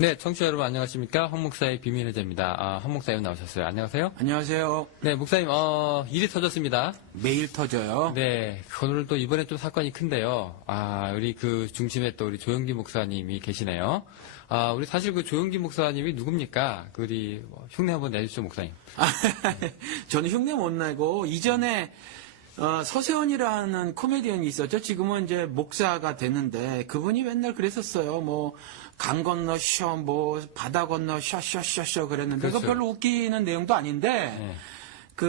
네, 청취자 여러분 안녕하십니까? 황 목사의 비밀의제입니다. 황 목사님 나오셨어요. 안녕하세요. 안녕하세요. 네, 목사님, 일이 터졌습니다. 매일 터져요. 네, 오늘 또 이번에 좀 사건이 큰데요. 우리 그 중심에 또 우리 조영기 목사님이 계시네요. 우리 사실 그 조영기 목사님이 누굽니까? 우리 흉내 한번 내주시죠, 목사님. 저는 흉내 못 내고 이전에 서세원이라는 코미디언이 있었죠. 지금은 이제 목사가 되는데 그분이 맨날 그랬었어요. 뭐 강 건너 쉬어, 뭐 바다 건너 쉬어 그랬는데 그렇죠. 그거 별로 웃기는 내용도 아닌데 네.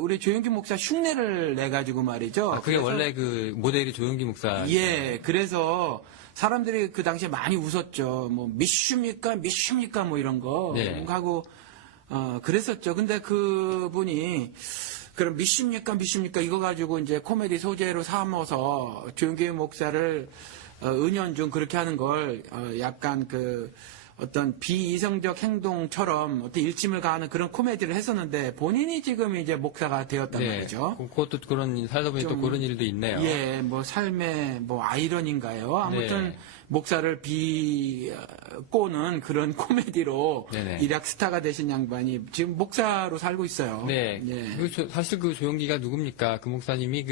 우리 조영기 목사 흉내를 내 가지고 말이죠. 그게 원래 그 모델이 조영기 목사. 예, 그래서 사람들이 그 당시에 많이 웃었죠. 뭐 미슈입니까 뭐 이런 거 네. 하고 그랬었죠. 근데 그분이 그럼 미슈입니까 이거 가지고 이제 코미디 소재로 삼아서 조영기 목사를 은연중 그렇게 하는 걸 약간 어떤 비이성적 행동처럼 어떤 일침을 가하는 그런 코미디를 했었는데 본인이 지금 이제 목사가 되었단 말이죠. 그것도 그런 살다 보니 또 그런 일도 있네요. 예, 뭐 삶의 뭐 아이러니인가요? 아무튼 네. 목사를 비꼬는 그런 코미디로 네네. 일약 스타가 되신 양반이 지금 목사로 살고 있어요. 네. 예. 사실 그 조영기가 누굽니까? 그 목사님이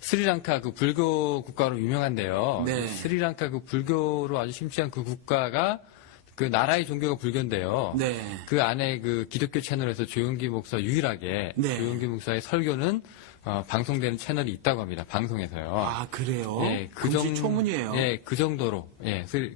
스리랑카 불교 국가로 유명한데요. 네. 스리랑카 불교로 아주 심취한 그 국가가 그 나라의 종교가 불교인데요. 네. 그 안에 기독교 채널에서 조영기 목사 유일하게 네. 조영기 목사의 설교는 방송되는 채널이 있다고 합니다. 방송에서요. 아, 그래요? 예, 금지초문이에요. 예, 그 정도로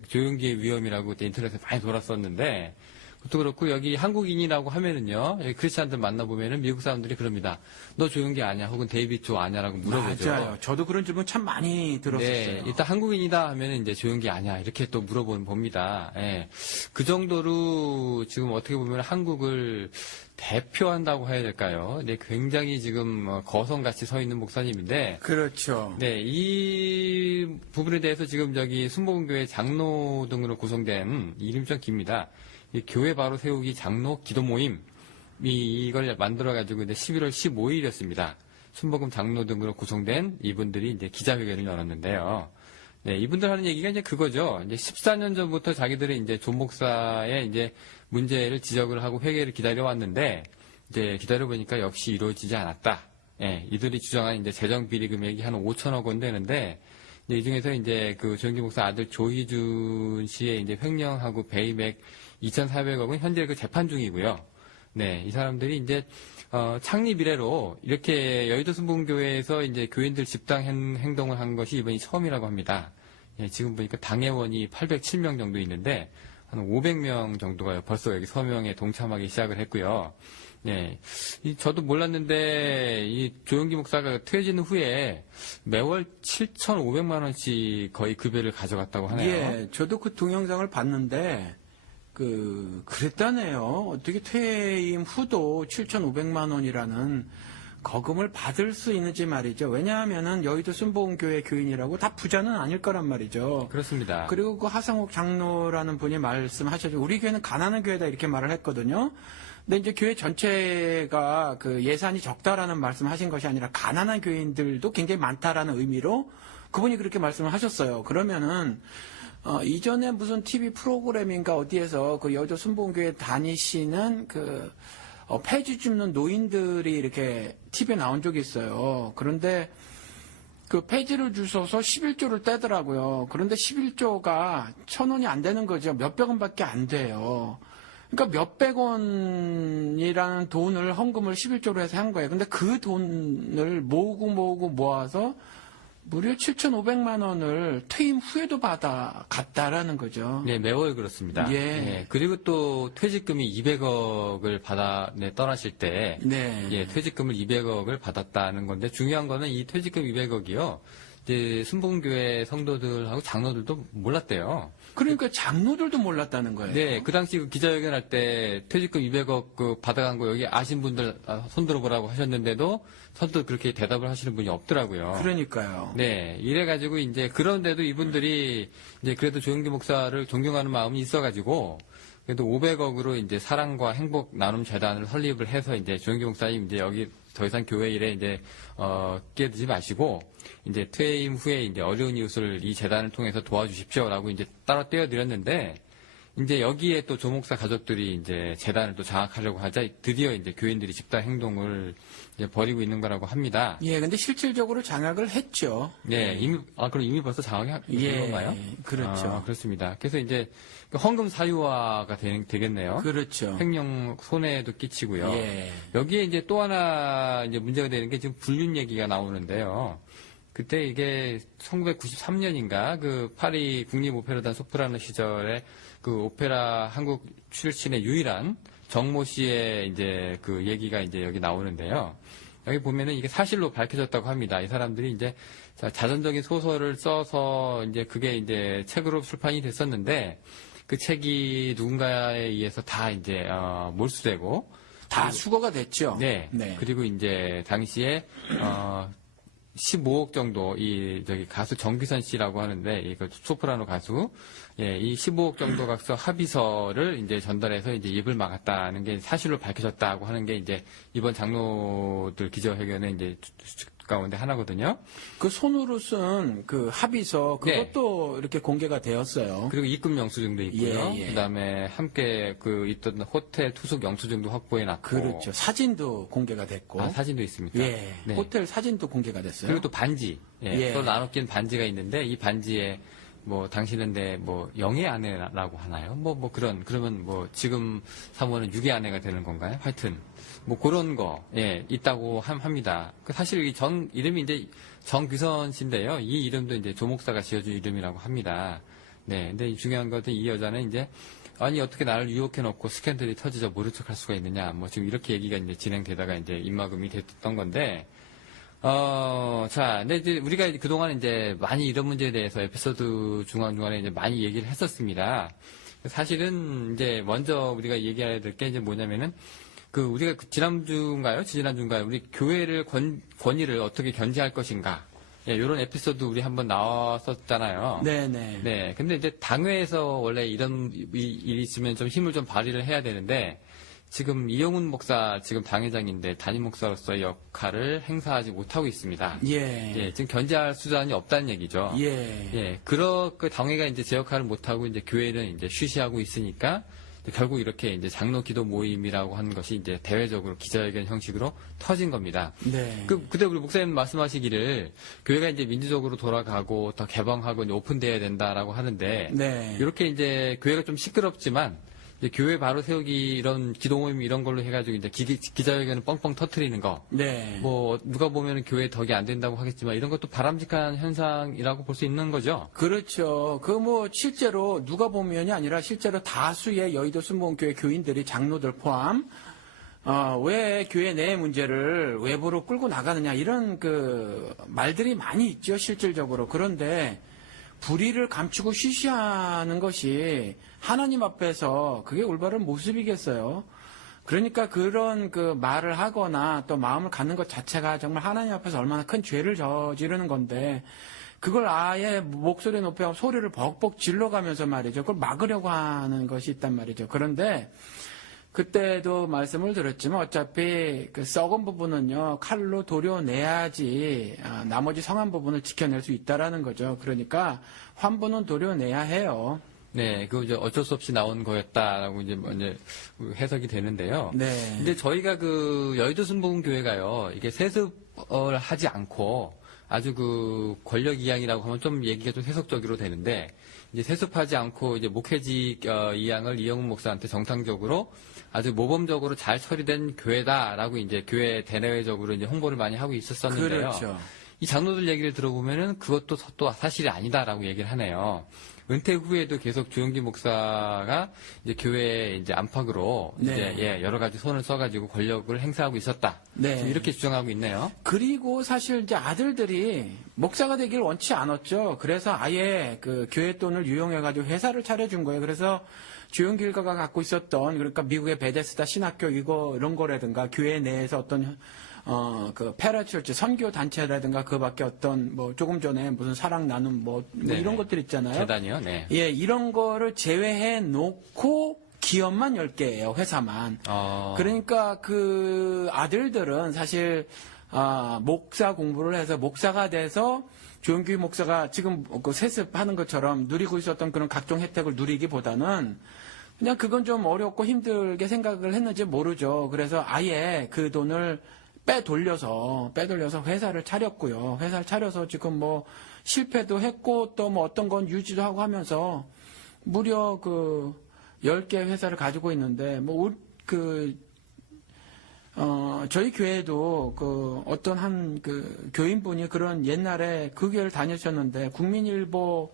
조영기의 위험이라고 인터넷에 많이 돌았었는데 그것도 그렇고 여기 한국인이라고 하면은요, 여기 크리스찬들 만나보면은 미국 사람들이 그럽니다. 너 조영기 아냐? 혹은 데이빗 조 아냐라고 물어보죠. 맞아요. 저도 그런 질문 참 많이 들었었어요. 네, 일단 한국인이다 하면은 이제 조영기 아냐? 이렇게 또 봅니다. 예. 그 정도로 지금 어떻게 보면 한국을 대표한다고 해야 될까요? 네, 굉장히 지금 거성같이 서 있는 목사님인데. 그렇죠. 네, 이 부분에 대해서 지금 순복음교회 장로 등으로 구성된 이름이 좀 깁니다. 이 교회 바로 세우기 장로 기도 모임 이걸 만들어가지고 이제 11월 15일이었습니다. 순복음 장로 등으로 구성된 이분들이 이제 기자회견을 열었는데요. 네, 이분들 하는 얘기가 이제 그거죠. 이제 14년 전부터 자기들이 이제 조 목사의 이제 문제를 지적을 하고 회개를 기다려왔는데 이제 기다려보니까 역시 이루어지지 않았다. 예, 이들이 주장한 이제 재정 비리 금액이 한 5천억 원 되는데 이 중에서 이제 조영기 목사 아들 조희준 씨의 이제 횡령하고 배임액 2,400억은 현재 재판 중이고요. 네, 이 사람들이 이제 창립 이래로 이렇게 여의도 순복음교회에서 이제 교인들 집단 행동을 한 것이 이번이 처음이라고 합니다. 예, 지금 보니까 당회원이 807명 정도 있는데 한 500명 정도가 벌써 여기 서명에 동참하기 시작을 했고요. 네, 저도 몰랐는데 이 조영기 목사가 퇴진 후에 매월 7,500만 원씩 거의 급여를 가져갔다고 하네요. 예, 저도 그 동영상을 봤는데 그랬다네요. 어떻게 퇴임 후도 7,500만 원이라는 거금을 받을 수 있는지 말이죠. 왜냐하면은 여의도 순복음교회 교인이라고 다 부자는 아닐 거란 말이죠. 그렇습니다. 그리고 그 하상욱 장로라는 분이 말씀하셨죠. 우리 교회는 가난한 교회다 이렇게 말을 했거든요. 근데 이제 교회 전체가 예산이 적다라는 말씀하신 것이 아니라 가난한 교인들도 굉장히 많다라는 의미로 그분이 그렇게 말씀을 하셨어요. 그러면은 이전에 무슨 TV 프로그램인가 어디에서 여의도 순복음교회 다니시는 폐지 줍는 노인들이 이렇게 TV에 나온 적이 있어요. 그런데 폐지를 주셔서 11조를 떼더라고요. 그런데 11조가 1,000원이 안 되는 거죠. 몇백 원밖에 안 돼요. 그러니까 몇백 원이라는 돈을 헌금을 11조로 해서 한 거예요. 근데 그 돈을 모으고 모아서 무려 7,500만 원을 퇴임 후에도 받아갔다라는 거죠. 네, 매월 그렇습니다. 예. 네, 그리고 또 퇴직금이 200억을 떠나실 때, 네. 예, 퇴직금을 200억을 받았다는 건데 중요한 거는 이 퇴직금 200억이요. 이제 순복음교회 성도들하고 장로들도 몰랐대요. 그러니까 장로들도 몰랐다는 거예요. 네, 그 당시 기자회견 할 때 퇴직금 200억 받아간 거 여기 아신 분들 손들어 보라고 하셨는데도 선뜻 그렇게 대답을 하시는 분이 없더라고요. 그러니까요. 네, 이래가지고 이제 그런데도 이분들이 이제 그래도 조영기 목사를 존경하는 마음이 있어가지고 그래도 500억으로 이제 사랑과 행복 나눔 재단을 설립을 해서 이제 조영기 목사님 이제 여기 더 이상 교회 일에 이제 끼어들지 마시고 이제 퇴임 후에 이제 어려운 이웃을 이 재단을 통해서 도와주십시오라고 이제 따로 떼어드렸는데 이제 여기에 또 조목사 가족들이 이제 재단을 또 장악하려고 하자 드디어 이제 교인들이 집단 행동을 이제 벌이고 있는 거라고 합니다. 예, 근데 실질적으로 장악을 했죠. 네, 그럼 이미 벌써 장악이 된 건가요? 그렇죠. 그렇습니다. 그래서 이제 헌금 사유화가 되겠네요. 그렇죠. 횡령 손해도 끼치고요. 예. 여기에 이제 또 하나 이제 문제가 되는 게 지금 불륜 얘기가 나오는데요. 그때 이게 1993년인가 그 파리 국립오페라단 소프라노 시절에 그 오페라 한국 출신의 유일한 정모 씨의 이제 그 얘기가 이제 여기 나오는데요. 여기 보면은 이게 사실로 밝혀졌다고 합니다. 이 사람들이 이제 자전적인 소설을 써서 이제 그게 이제 책으로 출판이 됐었는데 그 책이 누군가에 의해서 다 이제 몰수되고 다 수거가 됐죠. 네. 네. 그리고 이제 당시에 15억 정도 저기 가수 정기선 씨라고 하는데 이거 소프라노 가수 이 15억 정도 값의 합의서를 이제 전달해서 이제 입을 막았다는 게 사실로 밝혀졌다고 하는 게 이제 이번 장로들 기자회견에 이제 가운데 하나거든요. 그 손으로 쓴 그 합의서 그것도 이렇게 공개가 되었어요. 그리고 입금 영수증도 있고요. 예. 그다음에 함께 그 있던 호텔 투숙 영수증도 확보해 놨고. 그렇죠. 사진도 공개가 됐고. 사진도 있습니다. 예. 네. 호텔 사진도 공개가 됐어요. 그리고 또 반지. 예. 또 나눠 낀 반지가 있는데 이 반지에 뭐 당신은 내 뭐 영의 아내라고 하나요? 그러면 뭐 지금 사모는 육의 아내가 되는 건가요? 하여튼 뭐 그런 거 있다고 합니다. 사실 이 이름이 이제 정규선 씨인데요. 이 이름도 이제 조목사가 지어준 이름이라고 합니다. 네, 근데 중요한 것은 이 여자는 이제 아니 어떻게 나를 유혹해 놓고 스캔들이 터지자 모른 척할 수가 있느냐. 뭐 지금 이렇게 얘기가 이제 진행되다가 이제 입막음이 됐던 건데. 근데 이제 우리가 그동안 이제 많이 이런 문제에 대해서 에피소드 중간중간에 이제 많이 얘기를 했었습니다. 사실은 이제 먼저 우리가 얘기해야 될 게 이제 뭐냐면은 우리가 지난주인가요? 우리 교회를 권위를 어떻게 견제할 것인가. 이런 에피소드 우리 한번 나왔었잖아요. 네네. 네. 근데 이제 당회에서 원래 이런 일이 있으면 좀 힘을 좀 발휘를 해야 되는데, 지금 이영훈 목사 지금 당회장인데 담임 목사로서의 역할을 행사하지 못하고 있습니다. 예. 지금 견제할 수단이 없다는 얘기죠. 예. 그 당회가 이제 제 역할을 못하고 이제 교회는 이제 쉬쉬하고 있으니까 결국 이렇게 이제 장로 기도 모임이라고 하는 것이 이제 대외적으로 기자회견 형식으로 터진 겁니다. 네. 그때 우리 목사님 말씀하시기를 교회가 이제 민주적으로 돌아가고 더 개방하고 이제 오픈돼야 된다라고 하는데 네. 이렇게 이제 교회가 좀 시끄럽지만 이제 교회 바로 세우기 이런 기도 모임 이런 걸로 해가지고 이제 기자회견을 뻥뻥 터트리는 거. 네. 뭐 누가 보면 교회 덕이 안 된다고 하겠지만 이런 것도 바람직한 현상이라고 볼 수 있는 거죠. 그렇죠. 실제로 누가 보면이 아니라 실제로 다수의 여의도 순복음교회 교인들이 장로들 포함 왜 교회 내 문제를 외부로 끌고 나가느냐 이런 말들이 많이 있죠 실질적으로. 그런데 불의를 감추고 쉬쉬하는 것이 하나님 앞에서 그게 올바른 모습이겠어요. 그러니까 그런 말을 하거나 또 마음을 갖는 것 자체가 정말 하나님 앞에서 얼마나 큰 죄를 저지르는 건데 그걸 아예 목소리 높여 소리를 벅벅 질러가면서 말이죠. 그걸 막으려고 하는 것이 있단 말이죠. 그런데 그때도 말씀을 드렸지만 어차피 썩은 부분은요 칼로 도려내야지 나머지 성한 부분을 지켜낼 수 있다라는 거죠. 그러니까 환부는 도려내야 해요. 네, 이제 어쩔 수 없이 나온 거였다라고 이제 해석이 되는데요. 네. 근데 저희가 여의도 순복음교회가요, 이게 세습을 하지 않고 아주 권력 이양이라고 하면 좀 얘기가 좀 해석적으로 되는데, 이제 세습하지 않고 이제 목회직 이양을 이영훈 목사한테 정상적으로 아주 모범적으로 잘 처리된 교회다라고 이제 교회 대내외적으로 이제 홍보를 많이 하고 있었었는데요. 그렇죠. 이 장로들 얘기를 들어보면은 그것도 또 사실이 아니다라고 얘기를 하네요. 은퇴 후에도 계속 조영기 목사가 이제 교회 이제 안팎으로 네. 이제 여러 가지 손을 써가지고 권력을 행사하고 있었다. 네. 지금 이렇게 주장하고 있네요. 그리고 사실 이제 아들들이 목사가 되길 원치 않았죠. 그래서 아예 교회 돈을 유용해가지고 회사를 차려준 거예요. 그래서 조영기 일가가 갖고 있었던 그러니까 미국의 베데스다 신학교 이런 거라든가 교회 내에서 어떤 페라처치 선교 단체라든가 그밖에 어떤 조금 전에 무슨 사랑 나눔 이런 것들 있잖아요. 재단이요. 네. 예, 이런 거를 제외해 놓고 기업만 10개예요. 회사만. 그러니까 아들들은 사실 목사 공부를 해서 목사가 돼서 조영규 목사가 지금 그 세습하는 것처럼 누리고 있었던 그런 각종 혜택을 누리기보다는 그냥 그건 좀 어렵고 힘들게 생각을 했는지 모르죠. 그래서 아예 그 돈을 빼돌려서 회사를 차렸고요. 회사를 차려서 지금 뭐 실패도 했고 또 뭐 어떤 건 유지도 하고 하면서 무려 그 10개 회사를 가지고 있는데 저희 교회도 그 어떤 한 그 교인분이 그런 옛날에 그 교회를 다니셨는데 국민일보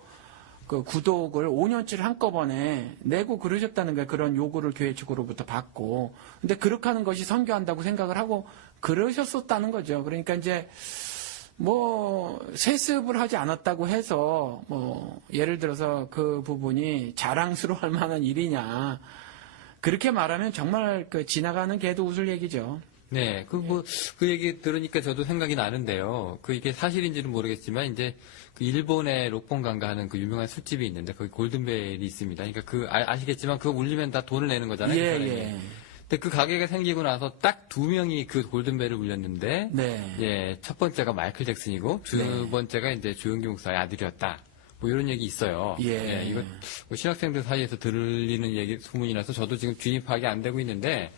그 구독을 5년치를 한꺼번에 내고 그러셨다는 거예요. 그런 요구를 교회 측으로부터 받고. 근데 그렇게 하는 것이 선교한다고 생각을 하고 그러셨었다는 거죠. 그러니까 이제 뭐 세습을 하지 않았다고 해서 뭐 예를 들어서 그 부분이 자랑스러워할 만한 일이냐. 그렇게 말하면 정말 그 지나가는 개도 웃을 얘기죠. 네, 그 얘기 들으니까 저도 생각이 나는데요. 이게 사실인지는 모르겠지만, 이제, 그 일본의 록본강가 하는 그 유명한 술집이 있는데, 거기 골든벨이 있습니다. 그러니까 아시겠지만, 그거 울리면 다 돈을 내는 거잖아요. 예, 그 예. 근데 그 가게가 생기고 나서 딱 2명이 그 골든벨을 울렸는데, 네. 예, 첫 번째가 마이클 잭슨이고, 두 번째가 이제 조영규 목사의 아들이었다. 뭐 이런 얘기 있어요. 예. 이거 뭐 신학생들 사이에서 들리는 얘기, 소문이라서 저도 지금 주입 파악이 안 되고 있는데,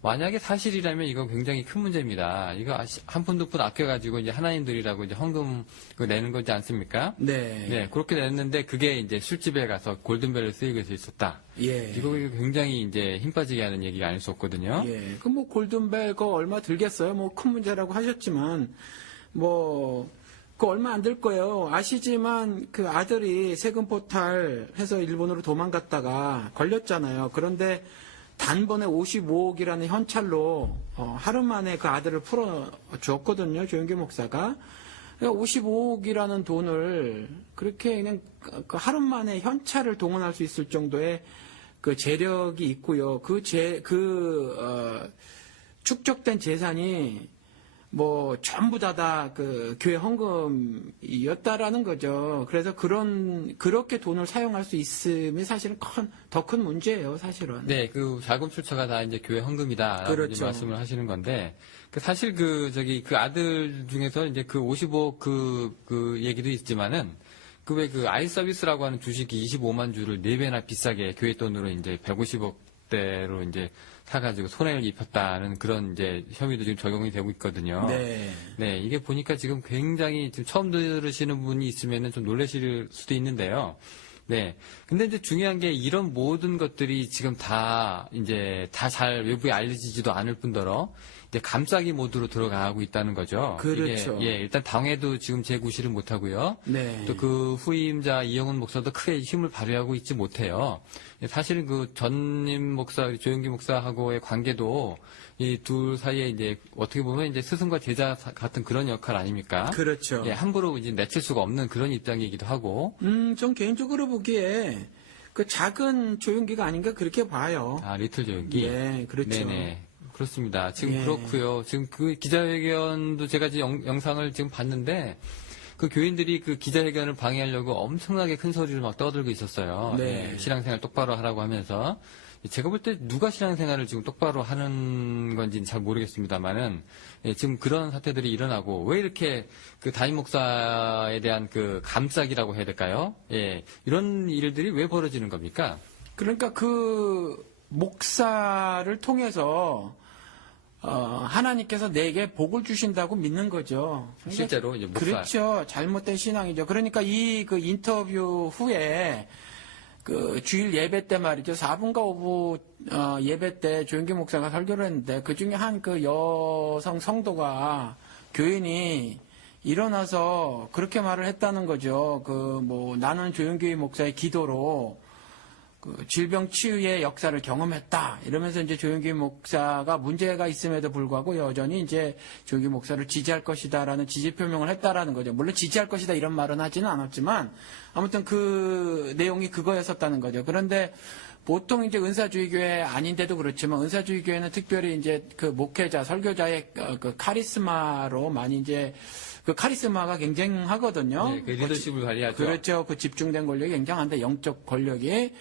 만약에 사실이라면 이거 굉장히 큰 문제입니다. 이거 한 푼 두 푼 아껴가지고 이제 하나님들이라고 이제 헌금 내는 거지 않습니까? 네. 네, 그렇게 냈는데 그게 이제 술집에 가서 골든벨을 쓰이고 있었다. 예. 이거 굉장히 이제 힘 빠지게 하는 얘기가 아닐 수 없거든요. 예. 그 뭐 골든벨 그거 얼마 들겠어요? 뭐 큰 문제라고 하셨지만 뭐 그 얼마 안 들 거예요. 아시지만 그 아들이 세금 포탈해서 일본으로 도망갔다가 걸렸잖아요. 그런데 단번에 55억이라는 현찰로 하루 만에 그 아들을 풀어줬거든요. 조영규 목사가. 55억이라는 돈을 그렇게 그냥 그 하루 만에 현찰을 동원할 수 있을 정도의 그 재력이 있고요. 축적된 재산이 뭐 전부 다 그 교회 헌금이었다라는 거죠. 그래서 그렇게 돈을 사용할 수 있음이 사실은 더 큰 문제예요, 사실은. 네, 그 자금 출처가 다 이제 교회 헌금이다. 그렇죠. 말씀을 하시는 건데, 사실 그 아들 중에서 이제 그 55억 그 얘기도 있지만은, 그 아이 서비스라고 하는 주식이 25만 주를 4배나 비싸게 교회 돈으로 이제 150억대로 이제 사가지고 손해를 입혔다는 그런 이제 혐의도 지금 적용이 되고 있거든요. 네. 네, 이게 보니까 지금 굉장히 지금 처음 들으시는 분이 있으면은 좀 놀라실 수도 있는데요. 네. 근데 이제 중요한 게 이런 모든 것들이 지금 다 잘 외부에 알려지지도 않을 뿐더러 이제 감싸기 모드로 들어가고 있다는 거죠. 그렇죠. 이게, 일단 당회도 지금 재구시를 못 하고요. 네. 또 그 후임자 이영훈 목사도 크게 힘을 발휘하고 있지 못해요. 사실은 그 전임 목사, 조영기 목사하고의 관계도 이 둘 사이에 이제 어떻게 보면 이제 스승과 제자 같은 그런 역할 아닙니까? 그렇죠. 예, 함부로 이제 내칠 수가 없는 그런 입장이기도 하고. 전 개인적으로 보기에 그 작은 조용기가 아닌가 그렇게 봐요. 아, 리틀 조영기? 예, 그렇죠. 네네. 그렇습니다. 지금 예. 그렇고요. 지금 그 기자회견도 제가 지금 영상을 지금 봤는데 그 교인들이 그 기자회견을 방해하려고 엄청나게 큰 소리를 막 떠들고 있었어요. 네. 예, 신앙생활 똑바로 하라고 하면서 제가 볼 때 누가 신앙생활을 지금 똑바로 하는 건지는 잘 모르겠습니다만은 지금 그런 사태들이 일어나고 왜 이렇게 그 담임 목사에 대한 그 감싸기라고 해야 될까요? 예, 이런 일들이 왜 벌어지는 겁니까? 그러니까 그 목사를 통해서 하나님께서 내게 복을 주신다고 믿는 거죠. 그러니까 실제로 이제 목사. 그렇죠. 잘못된 신앙이죠. 그러니까 이 그 인터뷰 후에 그 주일 예배 때 말이죠. 4분과 5부 예배 때 조영기 목사가 설교를 했는데 그 중에 한 그 여성 성도가 교인이 일어나서 그렇게 말을 했다는 거죠. 나는 조영기 목사의 기도로 그 질병 치유의 역사를 경험했다. 이러면서 이제 조영기 목사가 문제가 있음에도 불구하고 여전히 이제 조영기 목사를 지지할 것이다라는 지지 표명을 했다라는 거죠. 물론 지지할 것이다 이런 말은 하지는 않았지만 아무튼 그 내용이 그거였었다는 거죠. 그런데 보통 이제 은사주의교회 아닌데도 그렇지만 은사주의교회는 특별히 이제 그 목회자, 설교자의 그 카리스마로 많이 이제 그 카리스마가 굉장하거든요. 네, 그 리더십을 발휘하죠. 그렇죠. 그 집중된 권력이 굉장한데 영적 권력이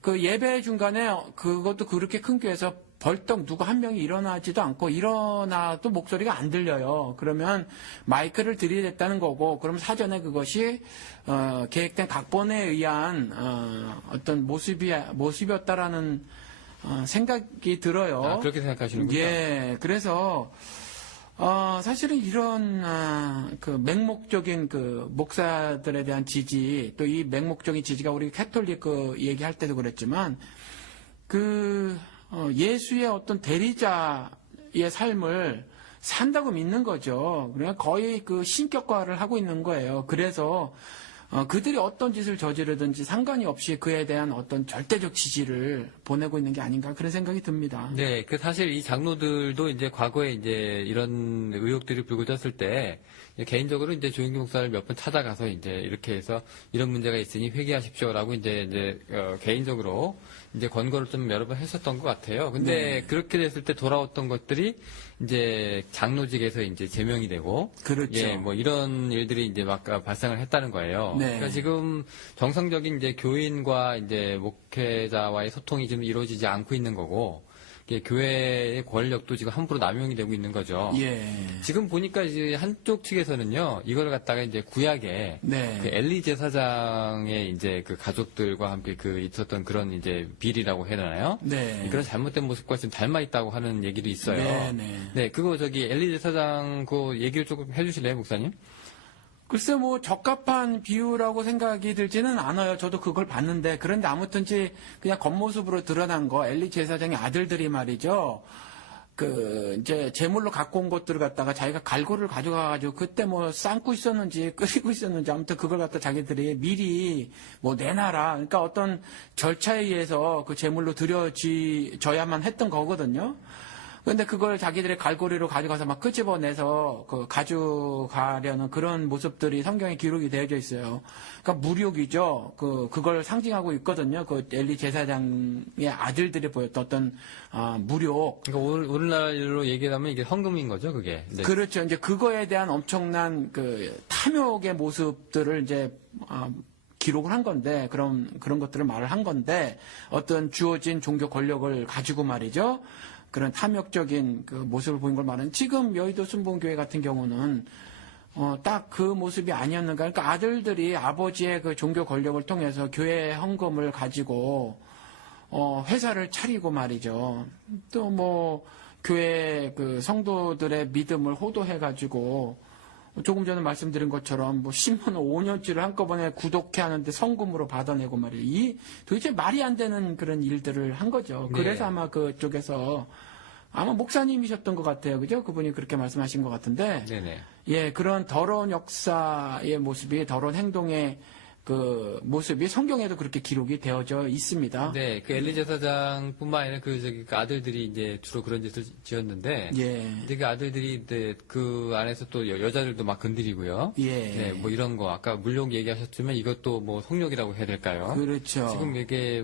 그 예배 중간에 그것도 그렇게 큰 교회에서 벌떡 누구 한 명이 일어나지도 않고 일어나도 목소리가 안 들려요. 그러면 마이크를 들이댔다는 거고, 그럼 사전에 그것이 계획된 각본에 의한 어떤 모습이었다라는 생각이 들어요. 아, 그렇게 생각하시는군요. 예, 그래서 사실은 이런 그 맹목적인 그 목사들에 대한 지지, 또 이 맹목적인 지지가 우리 캐톨릭 그 얘기할 때도 그랬지만 그 예수의 어떤 대리자의 삶을 산다고 믿는 거죠. 그러니까 거의 그 신격화를 하고 있는 거예요. 그래서 그들이 어떤 짓을 저지르든지 상관이 없이 그에 대한 어떤 절대적 지지를 보내고 있는 게 아닌가 그런 생각이 듭니다. 네, 그 사실 이 장로들도 이제 과거에 이제 이런 의혹들이 불거졌을 때 개인적으로 이제 조영기 목사를 몇 번 찾아가서 이제 이렇게 해서 이런 문제가 있으니 회개하십시오라고 이제 개인적으로 이제 권고를 좀 여러 번 했었던 것 같아요. 근데 그렇게 됐을 때 돌아왔던 것들이 이제 장로직에서 이제 제명이 되고, 그렇죠. 예, 뭐 이런 일들이 이제 막 발생을 했다는 거예요. 네. 그러니까 지금 정상적인 이제 교인과 이제 목회자와의 소통이 지금 이루어지지 않고 있는 거고, 이게 교회의 권력도 지금 함부로 남용이 되고 있는 거죠. 예. 지금 보니까 이제 한쪽 측에서는요, 이걸 갖다가 이제 구약에 네. 그 엘리 제사장의 이제 그 가족들과 함께 그 있었던 그런 이제 비리라고 해야 되나요? 네. 그런 잘못된 모습과 좀 닮아 있다고 하는 얘기도 있어요. 네, 네. 네, 그거 저기 엘리 제사장 그 얘기를 조금 해주실래요, 목사님? 글쎄 뭐 적합한 비유라고 생각이 들지는 않아요. 저도 그걸 봤는데 그런데 아무튼지 그냥 겉모습으로 드러난 거 엘리 제사장의 아들들이 말이죠. 그 이제 제물로 갖고 온 것들을 갖다가 자기가 갈고리를 가져가가지고 그때 뭐 삶고 있었는지 끓이고 있었는지 아무튼 그걸 갖다 자기들이 미리 뭐 내놔라. 그러니까 어떤 절차에 의해서 그 제물로 드려져야만 했던 거거든요. 근데 그걸 자기들의 갈고리로 가져가서 막 끄집어내서 그 가져가려는 그런 모습들이 성경에 기록이 되어져 있어요. 그러니까 무력이죠. 그걸 상징하고 있거든요. 그 엘리 제사장의 아들들이 보였던 어떤 무력. 그러니까 오늘날로 얘기하면 이게 헌금인 거죠, 그게. 네. 그렇죠. 이제 그거에 대한 엄청난 그 탐욕의 모습들을 이제 기록을 한 건데 그런 것들을 말을 한 건데 어떤 주어진 종교 권력을 가지고 말이죠. 그런 탐욕적인 그 모습을 보인 걸 말하는 지금 여의도 순복음교회 같은 경우는 딱 그 모습이 아니었는가. 그러니까 아들들이 아버지의 그 종교 권력을 통해서 교회 헌금을 가지고 회사를 차리고 말이죠. 또 뭐 교회 그 성도들의 믿음을 호도해 가지고 조금 전에 말씀드린 것처럼 뭐 신문을 5년치를 한꺼번에 구독해 하는데 성금으로 받아내고 말이에요. 이 도대체 말이 안 되는 그런 일들을 한 거죠. 네. 그래서 아마 그쪽에서 아마 목사님이셨던 것 같아요. 그죠? 그분이 그렇게 말씀하신 것 같은데. 네네. 예, 그런 더러운 역사의 모습이, 더러운 행동의 그 모습이 성경에도 그렇게 기록이 되어져 있습니다. 네, 그 엘리 제사장뿐만 아니라 그 아들들이 이제 주로 그런 짓을 지었는데, 예. 이제 그 아들들이 이제 그 안에서 또 여자들도 막 건드리고요. 예. 네, 뭐 이런 거 아까 물욕 얘기하셨지만 이것도 뭐 성욕이라고 해야 될까요? 그렇죠. 지금 이게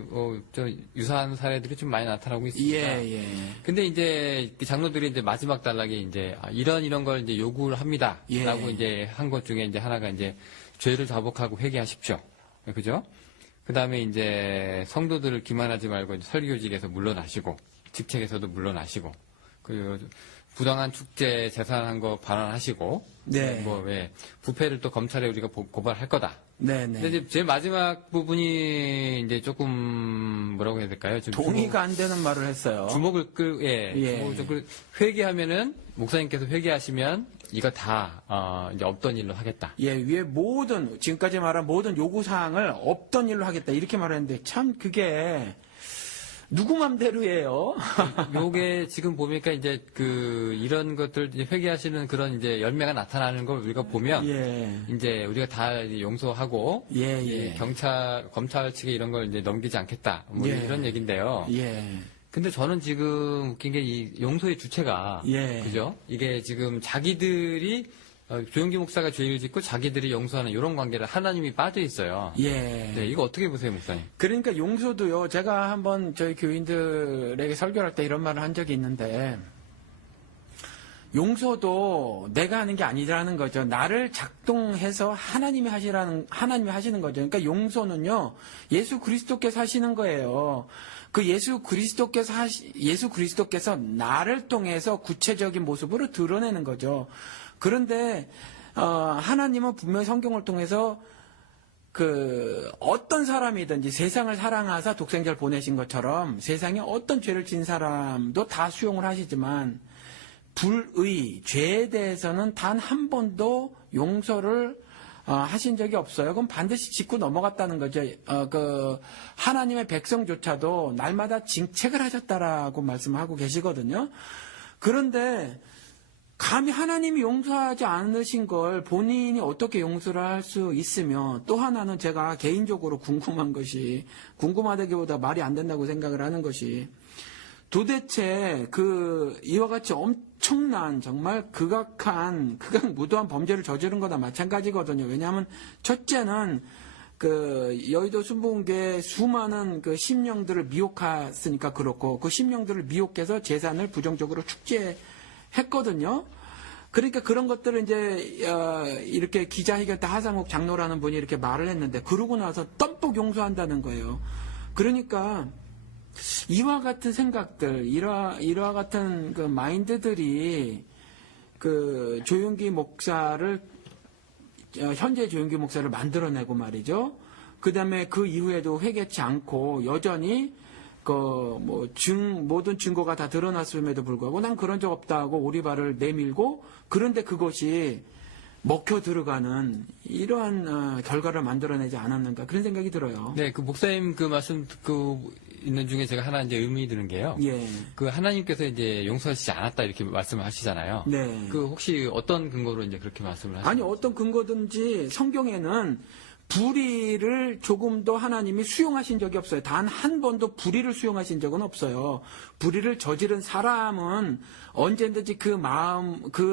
저 유사한 사례들이 좀 많이 나타나고 있습니다. 예, 예. 근데 이제 그 장로들이 이제 마지막 단락에 이제 이런 걸 이제 요구를 합니다라고 예. 이제 한 것 중에 이제 하나가 이제 죄를 자복하고 회개하십시오. 그죠? 그 다음에 이제 성도들을 기만하지 말고 이제 설교직에서 물러나시고, 직책에서도 물러나시고, 그리고 부당한 축제 재산한 거 반환하시고, 네. 뭐, 왜, 부패를 또 검찰에 우리가 고발할 거다. 네, 네. 근데 이제 제일 마지막 부분이 이제 조금 뭐라고 해야 될까요? 좀 동의가 안 되는 말을 했어요. 주목을 예. 주목을 좀 회개하면은, 목사님께서 회개하시면 이거 다, 이제 없던 일로 하겠다. 예, 위에 지금까지 말한 모든 요구사항을 없던 일로 하겠다. 이렇게 말했는데, 참, 그게, 누구 맘대로예요? 요게 지금 보니까 이제 이런 것들 이제 회개하시는 그런 이제 열매가 나타나는 걸 우리가 보면, 예. 이제 우리가 다 이제 용서하고, 예, 이 예. 검찰 측에 이런 걸 이제 넘기지 않겠다. 뭐 예. 이런 얘기인데요. 예. 근데 저는 지금 웃긴 게 이 용서의 주체가 예. 그죠? 이게 지금 자기들이 조영기 목사가 죄를 짓고 자기들이 용서하는 이런 관계를 하나님이 빠져 있어요. 예. 네, 이거 어떻게 보세요, 목사님? 그러니까 용서도요, 제가 한번 저희 교인들에게 설교할 때 이런 말을 한 적이 있는데, 용서도 내가 하는 게 아니라는 거죠. 나를 작동해서 하나님이 하시는 거죠. 그러니까 용서는요, 예수 그리스도께서 하시는 거예요. 그 예수 그리스도께서 나를 통해서 구체적인 모습으로 드러내는 거죠. 그런데 하나님은 분명히 성경을 통해서 어떤 사람이든지 세상을 사랑하사 독생자를 보내신 것처럼 세상에 어떤 죄를 진 사람도 다 수용을 하시지만 죄에 대해서는 단 한 번도 용서를 하신 적이 없어요. 그럼 반드시 짚고 넘어갔다는 거죠. 하나님의 백성조차도 날마다 징책을 하셨다라고 말씀하고 계시거든요. 그런데 감히 하나님이 용서하지 않으신 걸 본인이 어떻게 용서를 할 수 있으며, 또 하나는 제가 개인적으로 궁금하다기보다 말이 안 된다고 생각을 하는 것이, 도대체 이와 같이 엄청난 정말 극악무도한 범죄를 저지른 거나 마찬가지거든요. 왜냐하면 첫째는 여의도 순복음교회 수많은 심령들을 미혹했으니까 그렇고, 그 심령들을 미혹해서 재산을 부정적으로 축제했거든요. 그러니까 그런 것들을 이제 이렇게 기자회견 때 하상욱 장로라는 분이 이렇게 말을 했는데, 그러고 나서 덤뻑 용서한다는 거예요. 그러니까 이와 같은 생각들, 이와 같은 마인드들이 조윤기 목사를, 현재 조윤기 목사를 만들어내고 말이죠. 그 다음에 그 이후에도 회개치 않고 여전히 모든 증거가 다 드러났음에도 불구하고 난 그런 적 없다고 오리발을 내밀고, 그런데 그것이 먹혀 들어가는 이러한 결과를 만들어내지 않았는가, 그런 생각이 들어요. 네, 목사님 말씀 듣고 있는 중에 제가 하나 이제 의미 드는 게요. 예. 하나님께서 이제 용서하시지 않았다 이렇게 말씀을 하시잖아요. 네. 혹시 어떤 근거로 이제 그렇게 말씀을 하시나요? 아니, 어떤 근거든지 성경에는 불의를 조금도 하나님이 수용하신 적이 없어요. 단 한 번도 불의를 수용하신 적은 없어요. 불의를 저지른 사람은 언제든지 그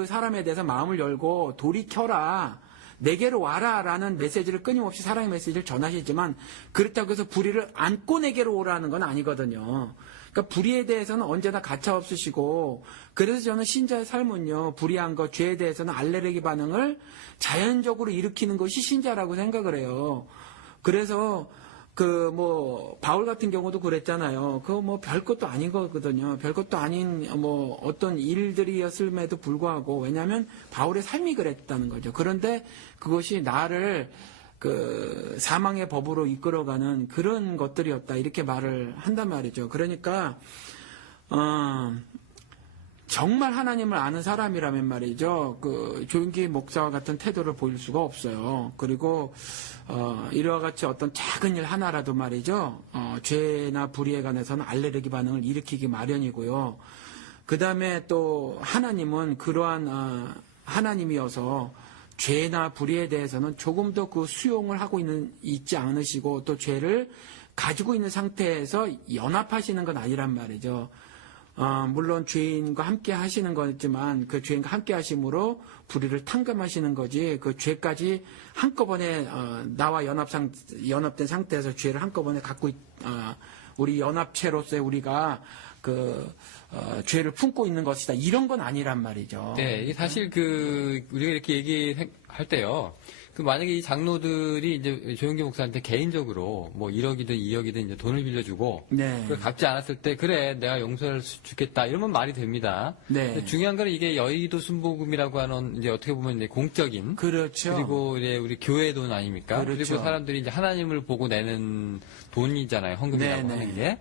사람에 대해서 마음을 열고 돌이켜라, 내게로 와라 라는 메시지를 끊임없이 사랑의 메시지를 전하시지만, 그렇다고 해서 불의를 안고 내게로 오라는 건 아니거든요. 그러니까 불의에 대해서는 언제나 가차없으시고, 그래서 저는 신자의 삶은요, 불의한 것, 죄에 대해서는 알레르기 반응을 자연적으로 일으키는 것이 신자라고 생각을 해요. 그래서 바울 같은 경우도 그랬잖아요. 별것도 아닌 거거든요. 별것도 아닌 어떤 일들이었음에도 불구하고, 왜냐하면 바울의 삶이 그랬다는 거죠. 그런데 그것이 나를 사망의 법으로 이끌어가는 그런 것들이었다, 이렇게 말을 한단 말이죠. 그러니까 정말 하나님을 아는 사람이라면 말이죠, 조윤기 목사와 같은 태도를 보일 수가 없어요. 그리고 이와 같이 어떤 작은 일 하나라도 말이죠, 죄나 불의에 관해서는 알레르기 반응을 일으키기 마련이고요. 그 다음에 또 하나님은 그러한 하나님이어서 죄나 불의에 대해서는 조금도 수용을 하고 있지 않으시고, 또 죄를 가지고 있는 상태에서 연합하시는 건 아니란 말이죠. 물론 죄인과 함께 하시는 거지만, 그 죄인과 함께 하심으로 불의를 탕감하시는 거지, 그 죄까지 한꺼번에 나와 연합된 상태에서 죄를 한꺼번에 우리 연합체로서의 우리가 죄를 품고 있는 것이다, 이런 건 아니란 말이죠. 네, 이게 사실 우리가 이렇게 얘기할 때요, 만약에 이 장로들이 이제 조윤기 목사한테 개인적으로 1억이든 2억이든 이제 돈을 빌려주고, 네. 그걸 갚지 않았을 때, 그래, 내가 용서를 주겠다, 이러면 말이 됩니다. 네. 중요한 건 이게 여의도 순복음이라고 하는, 이제 어떻게 보면 이제 공적인. 그렇죠. 그리고 이제 우리 교회 돈 아닙니까? 그렇죠. 그리고 사람들이 이제 하나님을 보고 내는 돈이잖아요. 헌금이라고 네, 하는 네. 게.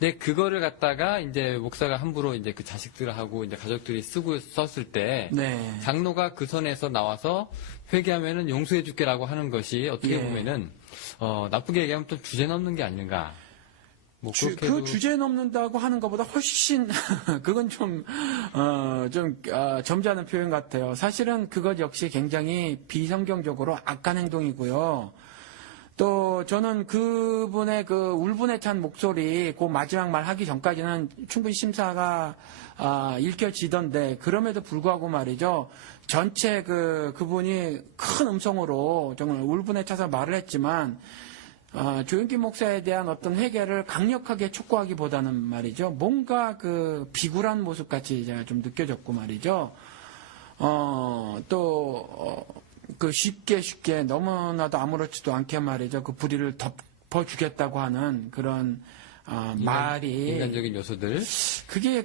근데 그거를 갖다가 이제 목사가 함부로 이제 그 자식들하고 이제 가족들이 썼을 때, 네. 장로가 그 선에서 나와서 회개하면은 용서해 줄게라고 하는 것이 어떻게 예. 보면은 나쁘게 얘기하면 또 주제 넘는 게 아닌가. 그 주제 넘는다고 하는 것보다 훨씬 그건 좀 점잖은 표현 같아요. 사실은 그것 역시 굉장히 비성경적으로 악한 행동이고요. 또 저는 그분의 울분에 찬 목소리, 그 마지막 말 하기 전까지는 충분히 심사가 읽혀지던데, 그럼에도 불구하고 말이죠, 전체 그분이 큰 음성으로 정말 울분에 차서 말을 했지만, 조윤기 목사에 대한 어떤 회개를 강력하게 촉구하기보다는 말이죠, 뭔가 비굴한 모습같이 제가 좀 느껴졌고 말이죠. 그 쉽게 너무나도 아무렇지도 않게 말이죠. 그 불의를 덮어주겠다고 하는 그런 말이 인간적인 요소들.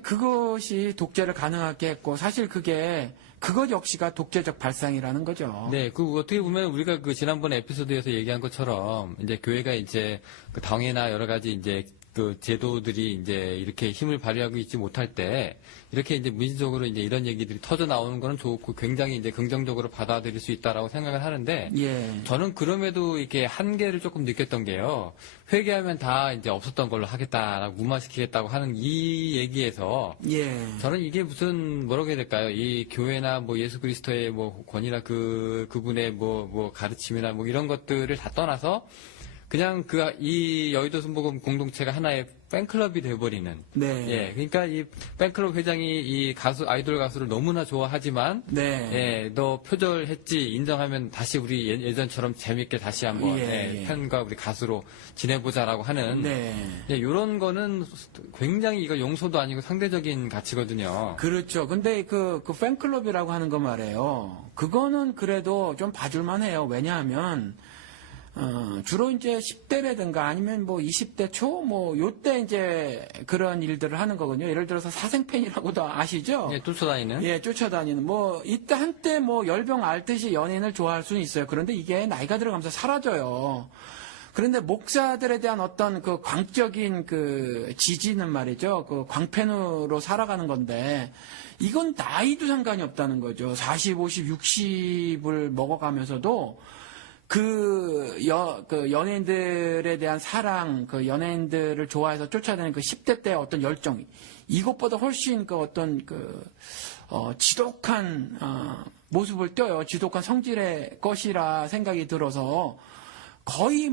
그것이 독재를 가능하게 했고 사실 그것 역시가 독재적 발상이라는 거죠. 네, 그 어떻게 보면 우리가 그 지난번에 에피소드에서 얘기한 것처럼 이제 교회가 이제 그 당회나 여러 가지 이제 그 제도들이 이제 이렇게 힘을 발휘하고 있지 못할 때 이렇게 이제 무의식적으로 이제 이런 얘기들이 터져 나오는 거는 좋고 굉장히 이제 긍정적으로 받아들일 수 있다라고 생각을 하는데 예. 저는 그럼에도 이렇게 한계를 조금 느꼈던 게요. 회개하면 다 이제 없었던 걸로 하겠다라고 무마시키겠다고 하는 이 얘기에서 예. 저는 이게 무슨 뭐라고 해야 될까요? 이 교회나 뭐 예수 그리스도의 뭐 권위나 그분의 뭐 가르침이나 뭐 이런 것들을 다 떠나서 그냥 이 여의도 순복음 공동체가 하나의 팬클럽이 돼버리는. 네. 예. 그러니까 이 팬클럽 회장이 이 아이돌 가수를 너무나 좋아하지만. 네. 예. 너 표절했지 인정하면 다시 우리 예전처럼 재밌게 다시 한번 팬과 우리 가수로 지내보자라고 하는. 네. 예, 이런 거는 굉장히 이거 용서도 아니고 상대적인 가치거든요. 그렇죠. 근데 그 팬클럽이라고 하는 거 말이에요. 그거는 그래도 좀 봐줄만 해요. 왜냐하면, 주로 이제 10대라든가 아니면 뭐 20대 초, 요때 이제 그런 일들을 하는 거거든요. 예를 들어서 사생팬이라고도 아시죠? 예, 쫓아다니는. 예, 쫓아다니는. 이때 한때 열병 앓듯이 연예인을 좋아할 수는 있어요. 그런데 이게 나이가 들어가면서 사라져요. 그런데 목사들에 대한 어떤 그 광적인 그 지지는 말이죠. 그 광팬으로 살아가는 건데, 이건 나이도 상관이 없다는 거죠. 40, 50, 60을 먹어가면서도 그 연예인들에 대한 사랑, 그 연예인들을 좋아해서 쫓아다니는 그 10대 때의 어떤 열정, 이것보다 훨씬 그 어떤 지독한, 모습을 띄어요. 지독한 성질의 것이라 생각이 들어서 거의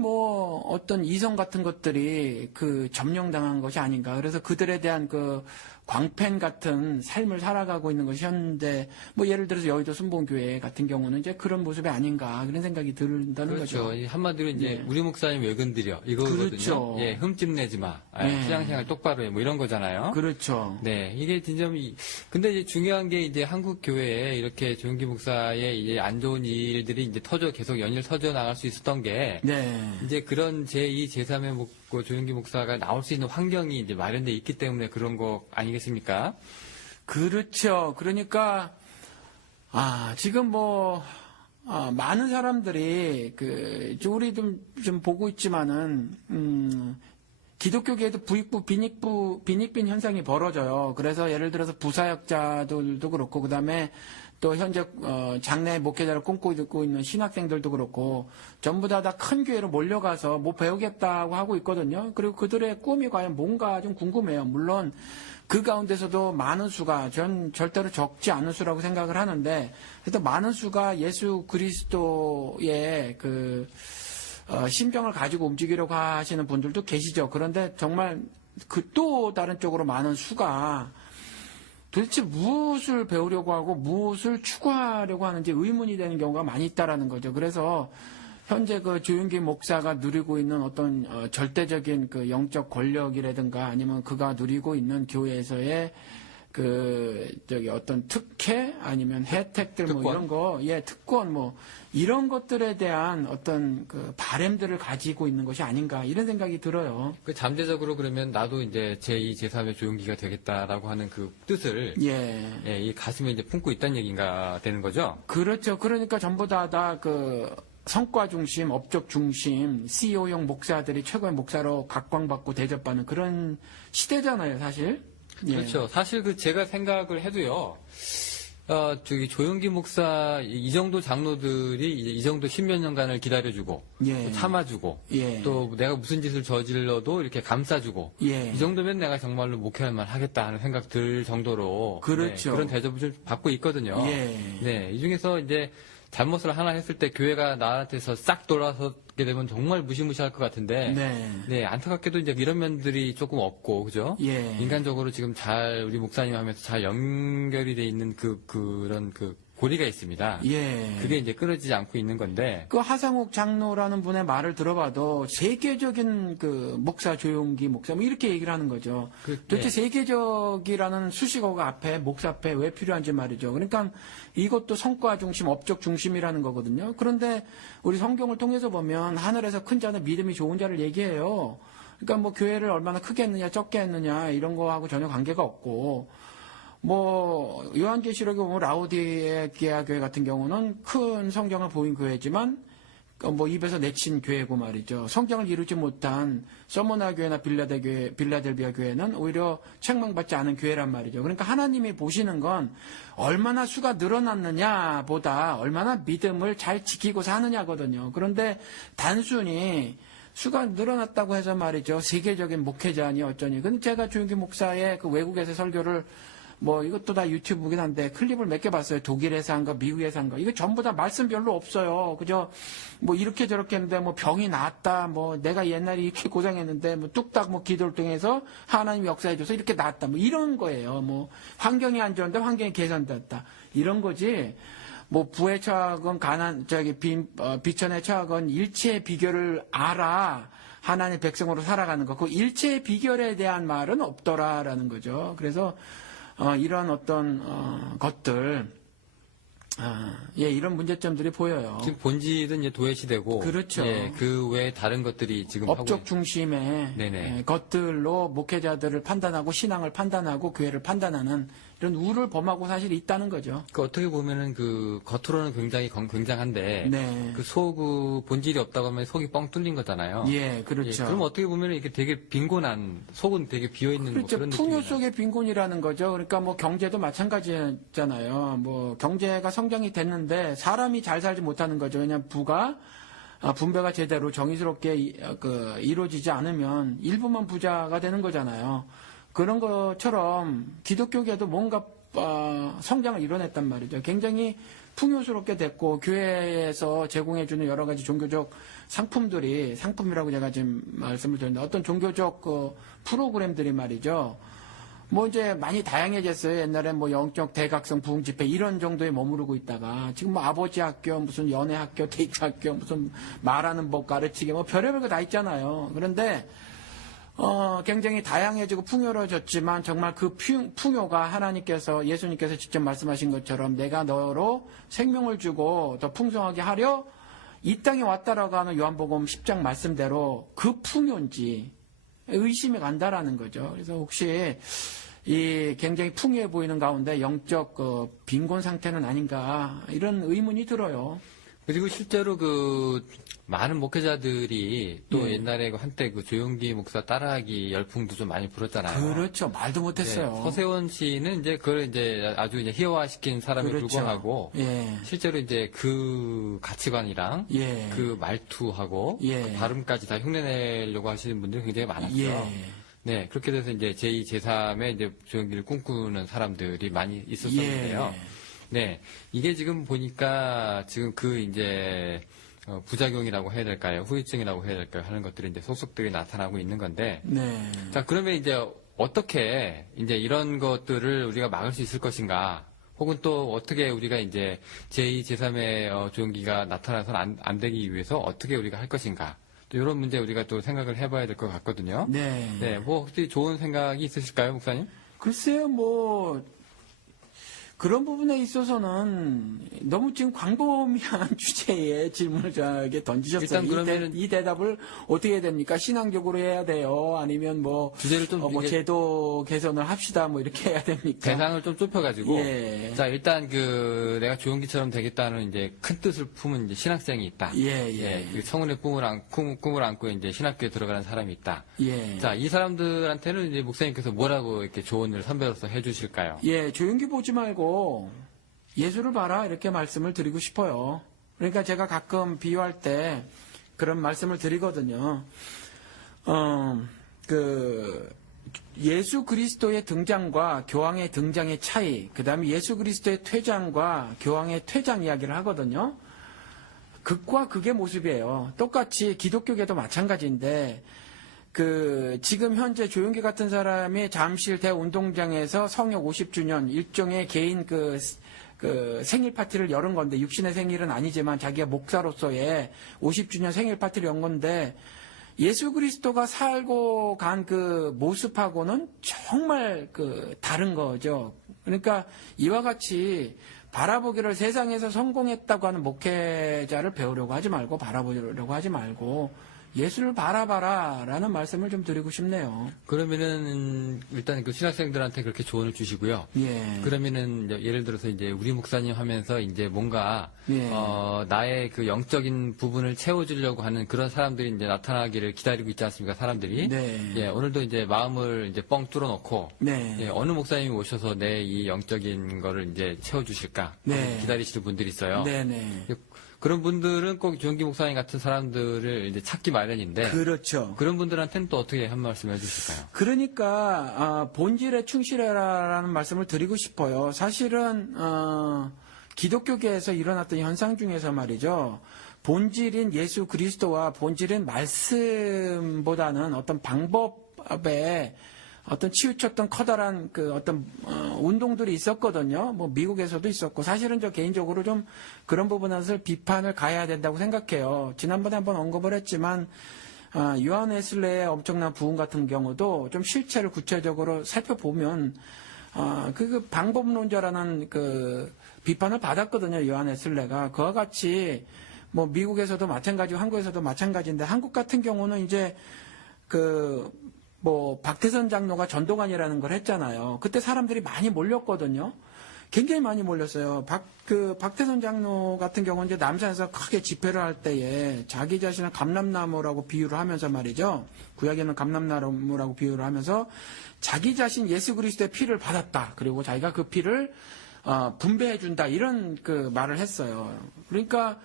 어떤 이성 같은 것들이 점령당한 것이 아닌가. 그래서 그들에 대한 광팬 같은 삶을 살아가고 있는 것이 현대, 예를 들어서 여의도 순복음교회 같은 경우는 이제 그런 모습이 아닌가, 그런 생각이 든다는 그렇죠. 거죠. 한마디로 이제 네. 우리 목사님 왜 건드려? 이거거든요. 그렇죠. 예, 흠집 내지 마. 네. 신앙생활 똑바로 해. 뭐 이런 거잖아요. 그렇죠. 네, 이게 진짜 근데 이제 중요한 게 이제 한국 교회에 이렇게 조용기 목사의 이제 안 좋은 일들이 이제 계속 연일 터져 나갈 수 있었던 게 네. 이제 그런 제2, 제3의 조용기 목사가 나올 수 있는 환경이 이제 마련돼 있기 때문에 그런 거 아니겠습니까? 그렇죠. 그러니까, 지금 많은 사람들이, 우리 좀 보고 있지만은, 기독교계에도 부익부, 빈익빈 현상이 벌어져요. 그래서 예를 들어서 부사역자들도 그렇고, 그 다음에 또 현재 장래 목회자를 꿈꾸고 있는 신학생들도 그렇고 전부 다 큰 교회로 몰려가서 배우겠다고 하고 있거든요. 그리고 그들의 꿈이 과연 뭔가 좀 궁금해요. 물론 그 가운데서도 많은 수가 전 절대로 적지 않은 수라고 생각을 하는데 그래도 많은 수가 예수 그리스도의 심정을 가지고 움직이려고 하시는 분들도 계시죠. 그런데 정말 또 다른 쪽으로 많은 수가 도대체 무엇을 배우려고 하고 무엇을 추구하려고 하는지 의문이 되는 경우가 많이 있다라는 거죠. 그래서 현재 조윤기 목사가 누리고 있는 어떤 절대적인 영적 권력이라든가 아니면 그가 누리고 있는 교회에서의 어떤 특혜 아니면 혜택들 특권. 이런 거, 특권 이런 것들에 대한 어떤 바램들을 가지고 있는 것이 아닌가 이런 생각이 들어요. 잠재적으로 그러면 나도 이제 제2, 제3의 조용기가 되겠다라고 하는 그 뜻을 이 가슴에 이제 품고 있다는 얘기가 되는 거죠. 그렇죠. 그러니까 전부 다 성과 중심, 업적 중심, CEO형 목사들이 최고의 목사로 각광받고 대접받는 그런 시대잖아요, 사실. 그렇죠. 사실 제가 생각을 해도요, 조용기 목사, 이 정도 장로들이 이제 이 정도 십몇 년간을 기다려주고, 또 참아주고, 또 내가 무슨 짓을 저질러도 이렇게 감싸주고, 이 정도면 내가 정말로 목회할 만 하겠다 하는 생각 들 정도로, 그렇죠. 그런 대접을 좀 받고 있거든요. 네, 이 중에서 이제 잘못을 하나 했을 때 교회가 나한테서 싹 돌아서게 되면 정말 무시무시할 것 같은데, 네, 안타깝게도 이제 이런 면들이 조금 없고, 그죠? 인간적으로 지금 우리 목사님 하면서 잘 연결이 돼 있는 그런 고리가 있습니다. 예. 그게 이제 끊어지지 않고 있는 건데 그 하상욱 장로라는 분의 말을 들어봐도 세계적인 그 목사 조용기 목사 뭐 이렇게 얘기를 하는 거죠. 도대체 세계적이라는 수식어가 앞에 목사 앞에 왜 필요한지 말이죠. 그러니까 이것도 성과 중심, 업적 중심이라는 거거든요. 그런데 우리 성경을 통해서 보면 하늘에서 큰 자는 믿음이 좋은 자를 얘기해요. 그러니까 뭐 교회를 얼마나 크게 했느냐 적게 했느냐 이런 거하고 전혀 관계가 없고 뭐 요한계시록에 보면 라오디게아 교회 같은 경우는 큰 성경을 보인 교회지만 뭐 입에서 내친 교회고 말이죠. 성경을 이루지 못한 서모나 교회나 빌라델비아 교회는 오히려 책망받지 않은 교회란 말이죠. 그러니까 하나님이 보시는 건 얼마나 수가 늘어났느냐 보다 얼마나 믿음을 잘 지키고 사느냐거든요. 그런데 단순히 수가 늘어났다고 해서 말이죠. 세계적인 목회자니 어쩌니. 근데 제가 조용기 목사의 그 외국에서 설교를 뭐 이것도 다 유튜브긴 한데 클립을 몇 개 봤어요. 독일에서 한 거, 미국에서 한 거. 이거 전부 다 말씀 별로 없어요. 그저 뭐 이렇게 저렇게 했는데 뭐 병이 낫다. 뭐 내가 옛날에 이렇게 고생했는데 뭐 뚝딱 뭐 기도를 통해서 하나님 역사해줘서 이렇게 낫다. 뭐 이런 거예요. 뭐 환경이 안 좋은데 환경이 개선됐다. 이런 거지. 뭐 부의 처하건 비천의 처하건 일체의 비결을 알아 하나님의 백성으로 살아가는 거. 그 일체의 비결에 대한 말은 없더라라는 거죠. 그래서 이런 어떤 것들 이런 문제점들이 보여요. 지금 본질은 이제 도외시되고 그렇죠. 그 외에 다른 것들이 지금 업적 중심의 것들로 목회자들을 판단하고 신앙을 판단하고 교회를 판단하는 이런 우를 범하고 사실 있다는 거죠. 그 어떻게 보면은 그 겉으로는 굉장히 굉장한데 그 속 본질이 없다고 하면 속이 뻥 뚫린 거잖아요. 예, 그렇죠. 그럼 어떻게 보면은 이게 되게 빈곤한 속은 되게 비어 있는 그렇죠. 그런 풍요 느낌이 속의 빈곤이라는 거죠. 그러니까 뭐 경제도 마찬가지잖아요. 뭐 경제가 성장이 됐는데 사람이 잘 살지 못하는 거죠. 왜냐하면 분배가 제대로 정의스럽게 이루어지지 않으면 일부만 부자가 되는 거잖아요. 그런 것처럼 기독교계도 뭔가 성장을 이뤄냈단 말이죠. 굉장히 풍요스럽게 됐고 교회에서 제공해주는 여러 가지 종교적 상품이라고 제가 지금 말씀을 드렸는데 어떤 종교적 프로그램들이 말이죠. 뭐 이제 많이 다양해졌어요. 옛날에 뭐 영적 대각성 부흥 집회 이런 정도에 머무르고 있다가 지금 뭐 아버지 학교 무슨 연애 학교 데이트 학교 무슨 말하는 법 가르치기 뭐 별의별 거 다 있잖아요. 그런데 굉장히 다양해지고 풍요로워졌지만 정말 그 풍요가 예수님께서 직접 말씀하신 것처럼 내가 너로 생명을 주고 더 풍성하게 하려 이 땅에 왔다라고 하는 요한복음 10장 말씀대로 그 풍요인지 의심이 간다라는 거죠. 그래서 혹시 이 굉장히 풍요해 보이는 가운데 영적 빈곤 상태는 아닌가 이런 의문이 들어요. 그리고 실제로 그 많은 목회자들이 또 옛날에 한때 그 조용기 목사 따라하기 열풍도 좀 많이 불었잖아요. 그렇죠. 말도 못했어요. 서세원 씨는 이제 그걸 이제 아주 이제 희화화시킨 사람에 불과하고 실제로 이제 그 가치관이랑 그 말투하고 그 발음까지 다 흉내내려고 하시는 분들이 굉장히 많았어요. 네, 그렇게 돼서 이제 제2, 제3의 이제 조용기를 꿈꾸는 사람들이 많이 있었었는데요. 네, 이게 지금 보니까 지금 그 이제 부작용이라고 해야 될까요? 후유증이라고 해야 될까요? 하는 것들이 이제 속속들이 나타나고 있는 건데. 자, 그러면 이제 어떻게 이제 이런 것들을 우리가 막을 수 있을 것인가? 혹은 또 어떻게 우리가 이제 제2, 제3의 조용기가 나타나서는 안 되기 위해서 어떻게 우리가 할 것인가? 또 이런 문제 우리가 또 생각을 해봐야 될 것 같거든요. 네, 뭐 혹시 좋은 생각이 있으실까요, 목사님? 글쎄요, 뭐 그런 부분에 있어서는 너무 지금 광범위한 주제의 질문을 저에게 던지셨어요. 일단 그러면 이 대답을 어떻게 해야 됩니까? 신앙적으로 해야 돼요? 아니면 뭐 주제를 좀 뭐 제도 개선을 합시다 뭐 이렇게 해야 됩니까? 대상을 좀 좁혀가지고 자 일단 그 내가 조용기처럼 되겠다는 이제 큰 뜻을 품은 이제 신학생이 있다. 그 청운의 꿈을 안고 이제 신학교에 들어가는 사람이 있다. 자 이 사람들한테는 이제 목사님께서 뭐라고 이렇게 조언을 선배로서 해주실까요? 조용기 보지 말고 예수를 봐라 이렇게 말씀을 드리고 싶어요. 그러니까 제가 가끔 비유할 때 그런 말씀을 드리거든요. 예수 그리스도의 등장과 교황의 등장의 차이, 그 다음에 예수 그리스도의 퇴장과 교황의 퇴장 이야기를 하거든요. 극과 극의 모습이에요. 똑같이 기독교계도 마찬가지인데 지금 현재 조용기 같은 사람이 잠실 대운동장에서 성역 50주년 일종의 개인 그 생일 파티를 열은 건데, 육신의 생일은 아니지만 자기가 목사로서의 50주년 생일 파티를 연 건데, 예수 그리스도가 살고 간 그 모습하고는 정말 그 다른 거죠. 그러니까 이와 같이 바라보기를 세상에서 성공했다고 하는 목회자를 배우려고 하지 말고, 바라보려고 하지 말고 예수를 바라봐라 라는 말씀을 좀 드리고 싶네요. 그러면은 일단 그 신학생들한테 그렇게 조언을 주시고요. 예. 그러면은 예를 들어서 이제 우리 목사님 하면서 이제 뭔가 예. 나의 그 영적인 부분을 채워주려고 하는 그런 사람들이 이제 나타나기를 기다리고 있지 않습니까? 사람들이. 네. 예, 오늘도 이제 마음을 이제 뻥 뚫어놓고 네. 예, 어느 목사님이 오셔서 내 이 영적인 거를 이제 채워주실까 네. 기다리시는 분들이 있어요. 네네. 그런 분들은 꼭 조영기 목사님 같은 사람들을 이제 찾기 마련인데 그렇죠. 그런 분들한테는 또 어떻게 한 말씀 해주실까요? 그러니까 본질에 충실해라라는 말씀을 드리고 싶어요. 사실은 기독교계에서 일어났던 현상 중에서 말이죠. 본질인 예수 그리스도와 본질인 말씀보다는 어떤 방법에 어떤 치우쳤던 커다란 그 어떤 운동들이 있었거든요. 뭐 미국에서도 있었고, 사실은 저 개인적으로 좀 그런 부분에서 비판을 가해야 된다고 생각해요. 지난번에 한번 언급을 했지만 요한 웨슬레의 엄청난 부흥 같은 경우도 좀 실체를 구체적으로 살펴보면 그 방법론자라는 그 비판을 받았거든요. 요한 웨슬레가 그와 같이 뭐 미국에서도 마찬가지고 한국에서도 마찬가지인데, 한국 같은 경우는 이제 박태선 장로가 전도관이라는 걸 했잖아요. 그때 사람들이 많이 몰렸거든요. 굉장히 많이 몰렸어요. 박태선 장로 같은 경우는 이제 남산에서 크게 집회를 할 때에 자기 자신을 감람나무라고 비유를 하면서 말이죠. 구약에는 감람나무라고 비유를 하면서 자기 자신 예수 그리스도의 피를 받았다. 그리고 자기가 그 피를 분배해준다. 이런 그 말을 했어요. 그러니까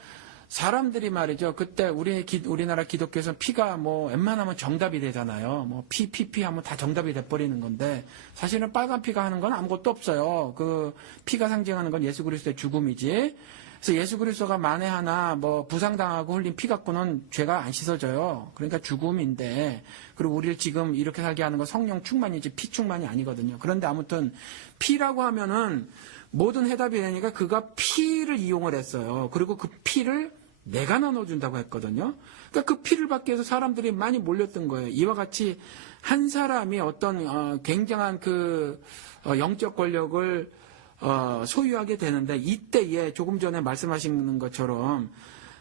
사람들이 말이죠. 그때 우리나라 기독교에서는 피가 뭐 웬만하면 정답이 되잖아요. 뭐 피 하면 다 정답이 돼버리는 건데, 사실은 빨간 피가 하는 건 아무것도 없어요. 그 피가 상징하는 건 예수 그리스도의 죽음이지. 그래서 예수 그리스도가 만에 하나 뭐 부상당하고 흘린 피 갖고는 죄가 안 씻어져요. 그러니까 죽음인데, 그리고 우리를 지금 이렇게 살게 하는 건 성령 충만이지 피 충만이 아니거든요. 그런데 아무튼 피라고 하면은 모든 해답이 되니까 그가 피를 이용을 했어요. 그리고 그 피를 내가 나눠준다고 했거든요. 그러니까 그 피를 받기 위해서 사람들이 많이 몰렸던 거예요. 이와 같이 한 사람이 어떤 굉장한 그 영적 권력을 소유하게 되는데, 이때에 조금 전에 말씀하신 것처럼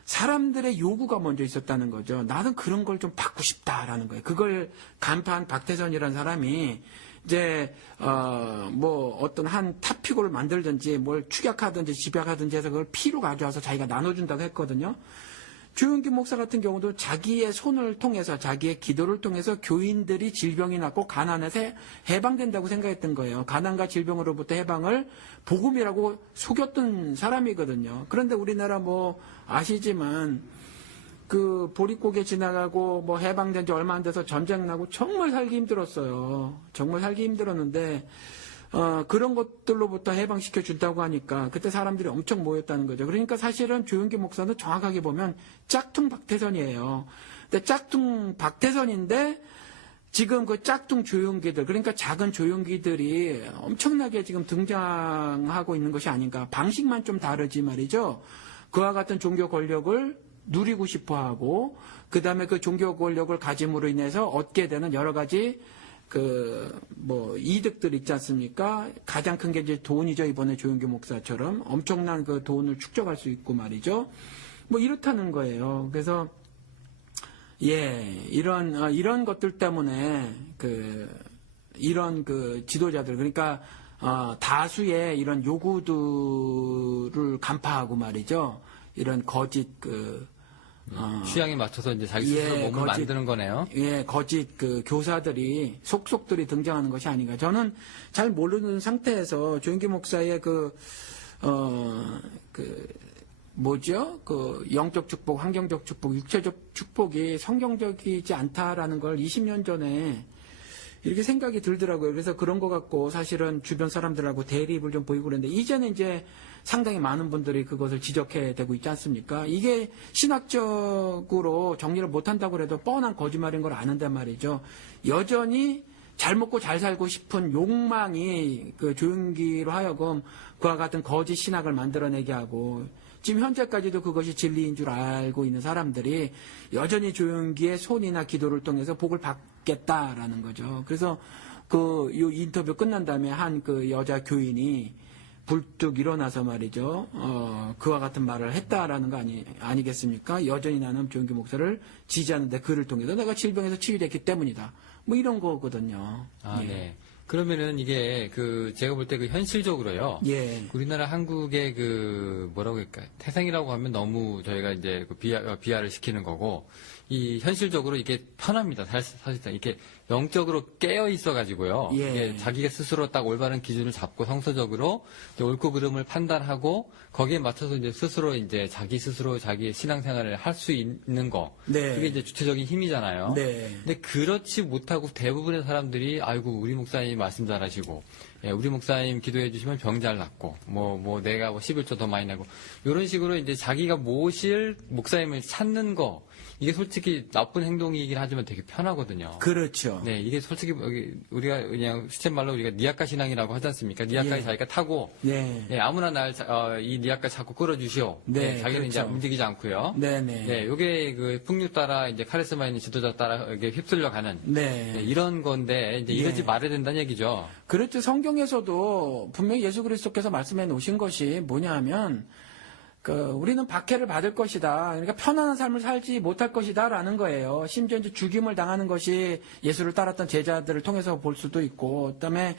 사람들의 요구가 먼저 있었다는 거죠. 나는 그런 걸 좀 받고 싶다라는 거예요. 그걸 간파한 박태선이라는 사람이 이제 어떤 한 탑피고를 만들든지 뭘 축약하든지 집약하든지 해서 그걸 피로 가져와서 자기가 나눠준다고 했거든요. 조용기 목사 같은 경우도 자기의 손을 통해서, 자기의 기도를 통해서 교인들이 질병이 낫고 가난에서 해방된다고 생각했던 거예요. 가난과 질병으로부터 해방을 복음이라고 속였던 사람이거든요. 그런데 우리나라 뭐 아시지만 그 보릿고개 지나가고 뭐 해방된 지 얼마 안 돼서 전쟁 나고 정말 살기 힘들었어요. 정말 살기 힘들었는데 그런 것들로부터 해방시켜 준다고 하니까 그때 사람들이 엄청 모였다는 거죠. 그러니까 사실은 조용기 목사는 정확하게 보면 짝퉁 박태선이에요. 근데 짝퉁 박태선인데 지금 그 짝퉁 조용기들, 그러니까 작은 조용기들이 엄청나게 지금 등장하고 있는 것이 아닌가. 방식만 좀 다르지 말이죠. 그와 같은 종교 권력을 누리고 싶어 하고, 그 다음에 그 종교 권력을 가짐으로 인해서 얻게 되는 여러 가지 이득들 있지 않습니까? 가장 큰 게 이제 돈이죠. 이번에 조용기 목사처럼 엄청난 그 돈을 축적할 수 있고 말이죠. 뭐 이렇다는 거예요. 그래서 이런 것들 때문에 이런 지도자들, 그러니까 다수의 이런 요구들을 간파하고 말이죠. 이런 거짓 취향에 맞춰서 이제 자기 스스로 몸을 만드는 거네요. 예, 거짓 교사들이 속속들이 등장하는 것이 아닌가. 저는 잘 모르는 상태에서 조영기 목사의 영적 축복, 환경적 축복, 육체적 축복이 성경적이지 않다라는 걸 20년 전에 이렇게 생각이 들더라고요. 그래서 그런 거 갖고 사실은 주변 사람들하고 대립을 좀 보이고 그랬는데, 이제는 이제 상당히 많은 분들이 그것을 지적해대고 있지 않습니까? 이게 신학적으로 정리를 못한다고 해도 뻔한 거짓말인 걸 아는데 말이죠. 여전히 잘 먹고 잘 살고 싶은 욕망이 그 조용기로 하여금 그와 같은 거짓 신학을 만들어내게 하고 지금 현재까지도 그것이 진리인 줄 알고 있는 사람들이 여전히 조용기의 손이나 기도를 통해서 복을 받겠다라는 거죠. 그래서 그 이 인터뷰 끝난 다음에 한 그 여자 교인이 불뚝 일어나서 말이죠. 그와 같은 말을 했다라는 거 아니겠습니까? 여전히 나는 조용기 목사를 지지하는데 그를 통해서 내가 질병에서 치유됐기 때문이다. 뭐 이런 거거든요. 아, 예. 네. 그러면은 이게 그 제가 볼 때 그 현실적으로요. 예. 우리나라 한국의 그 뭐라고 할까 태생이라고 하면 너무 저희가 이제 그 비하를 시키는 거고 이 현실적으로 이게 편합니다. 사실상 이게 영적으로 깨어 있어 가지고요. 예. 이게 자기가 스스로 딱 올바른 기준을 잡고 성서적으로 이제 옳고 그름을 판단하고 거기에 맞춰서 이제 스스로 이제 자기 스스로 자기의 신앙생활을 할 수 있는 거. 네. 그게 이제 주체적인 힘이잖아요. 네. 근데 그렇지 못하고 대부분의 사람들이 아이고 우리 목사님 말씀 잘하시고 예, 우리 목사님 기도해 주시면 병 잘 낫고 뭐 내가 뭐 11조 더 많이 내고 이런 식으로 이제 자기가 모실 목사님을 찾는 거 이게 솔직히 나쁜 행동이긴 하지만 되게 편하거든요. 그렇죠. 네, 이게 솔직히 우리가 그냥 시쳇말로 우리가 니아까 신앙이라고 하지 않습니까? 니아까지 예. 자기가 타고 네. 예, 아무나 이 니아까 자꾸 끌어주시오. 네, 예, 자기는 이제 그렇죠. 움직이지 않고요. 네네. 네, 요게 그 풍류 따라 이제 카리스마 있는 지도자 따라 이게 휩쓸려가는 네. 네, 이런 건데 이제 이러지 예. 말아야 된다는 얘기죠. 그렇죠. 성경에서도 분명히 예수 그리스도께서 말씀해 놓으신 것이 뭐냐 하면 우리는 박해를 받을 것이다. 그러니까 편안한 삶을 살지 못할 것이다라는 거예요. 심지어 이제 죽임을 당하는 것이 예수를 따랐던 제자들을 통해서 볼 수도 있고, 그다음에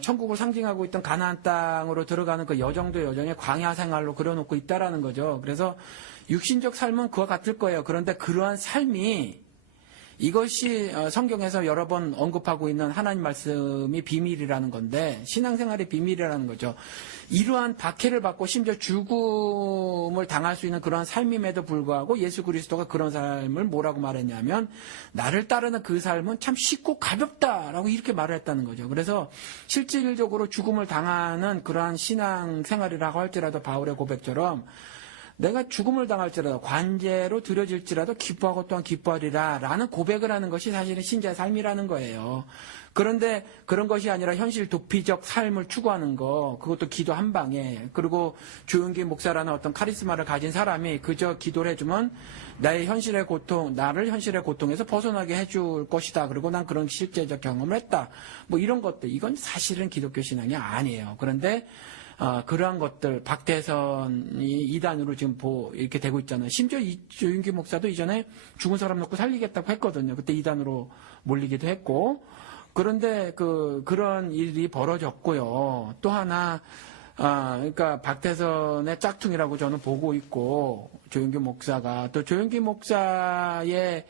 천국을 상징하고 있던 가나안 땅으로 들어가는 그 여정도 여정의 광야 생활로 그려놓고 있다라는 거죠. 그래서 육신적 삶은 그와 같을 거예요. 그런데 그러한 삶이 이것이 성경에서 여러 번 언급하고 있는 하나님 말씀이 비밀이라는 건데 신앙생활의 비밀이라는 거죠. 이러한 박해를 받고 심지어 죽음을 당할 수 있는 그러한 삶임에도 불구하고 예수 그리스도가 그런 삶을 뭐라고 말했냐면 나를 따르는 그 삶은 참 쉽고 가볍다라고 이렇게 말을 했다는 거죠. 그래서 실질적으로 죽음을 당하는 그러한 신앙생활이라고 할지라도 바울의 고백처럼 내가 죽음을 당할지라도 관제로 들여질지라도 기뻐하고 또한 기뻐하리라 라는 고백을 하는 것이 사실은 신자의 삶이라는 거예요. 그런데 그런 것이 아니라 현실 도피적 삶을 추구하는 거 그것도 기도 한 방에 그리고 조용기 목사라는 어떤 카리스마를 가진 사람이 그저 기도를 해주면 나를 현실의 고통에서 벗어나게 해줄 것이다. 그리고 난 그런 실제적 경험을 했다. 뭐 이런 것들 이건 사실은 기독교 신앙이 아니에요. 그런데 그러한 것들, 박대선이 이단으로 지금 이렇게 되고 있잖아요. 심지어 조윤기 목사도 이전에 죽은 사람 놓고 살리겠다고 했거든요. 그때 이단으로 몰리기도 했고. 그런데 그런 일이 벌어졌고요. 또 하나, 그러니까 박대선의 짝퉁이라고 저는 보고 있고, 조윤기 목사가, 또 조윤기 목사의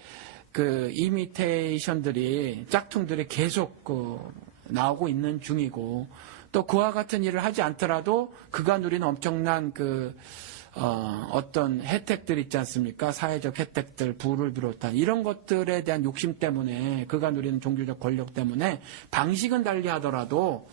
이미테이션들이, 짝퉁들이 계속 나오고 있는 중이고, 또 그와 같은 일을 하지 않더라도 그가 누리는 엄청난 어떤 혜택들 있지 않습니까? 사회적 혜택들, 부를 비롯한 이런 것들에 대한 욕심 때문에 그가 누리는 종교적 권력 때문에 방식은 달리 하더라도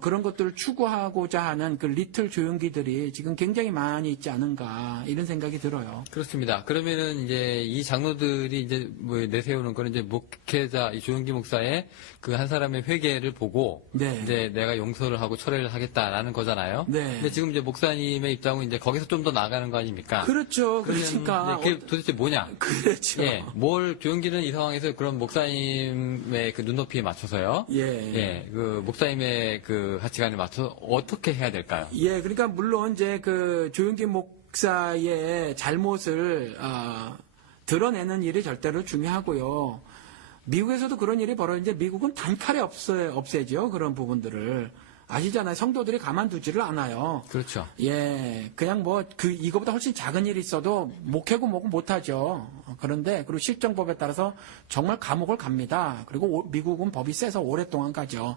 그런 것들을 추구하고자 하는 그 리틀 조용기들이 지금 굉장히 많이 있지 않은가 이런 생각이 들어요. 그렇습니다. 그러면은 이제 이 장로들이 이제 뭐 내세우는 거는 이제 목회자 이 조용기 목사의 그 한 사람의 회개를 보고 네. 이제 내가 용서를 하고 철회를 하겠다라는 거잖아요. 네. 근데 지금 이제 목사님의 입장은 이제 거기서 좀 더 나가는 거 아닙니까? 그렇죠. 그러면 그러니까 이제 그게 도대체 뭐냐? 그렇죠. 예, 조용기는 이 상황에서 그런 목사님의 그 눈높이에 맞춰서요. 예. 그 목사님의 그 가치관에 맞춰서 어떻게 해야 될까요? 예, 그러니까 물론 이제 조윤기 목사의 잘못을 드러내는 일이 절대로 중요하고요. 미국에서도 그런 일이 벌어지는데 미국은 단칼에 없애죠. 그런 부분들을. 아시잖아요. 성도들이 가만두지를 않아요. 그렇죠. 예, 그냥 이거보다 훨씬 작은 일이 있어도 목회고 뭐고 못하죠. 그런데, 그리고 실정법에 따라서 정말 감옥을 갑니다. 그리고 미국은 법이 세서 오랫동안 가죠.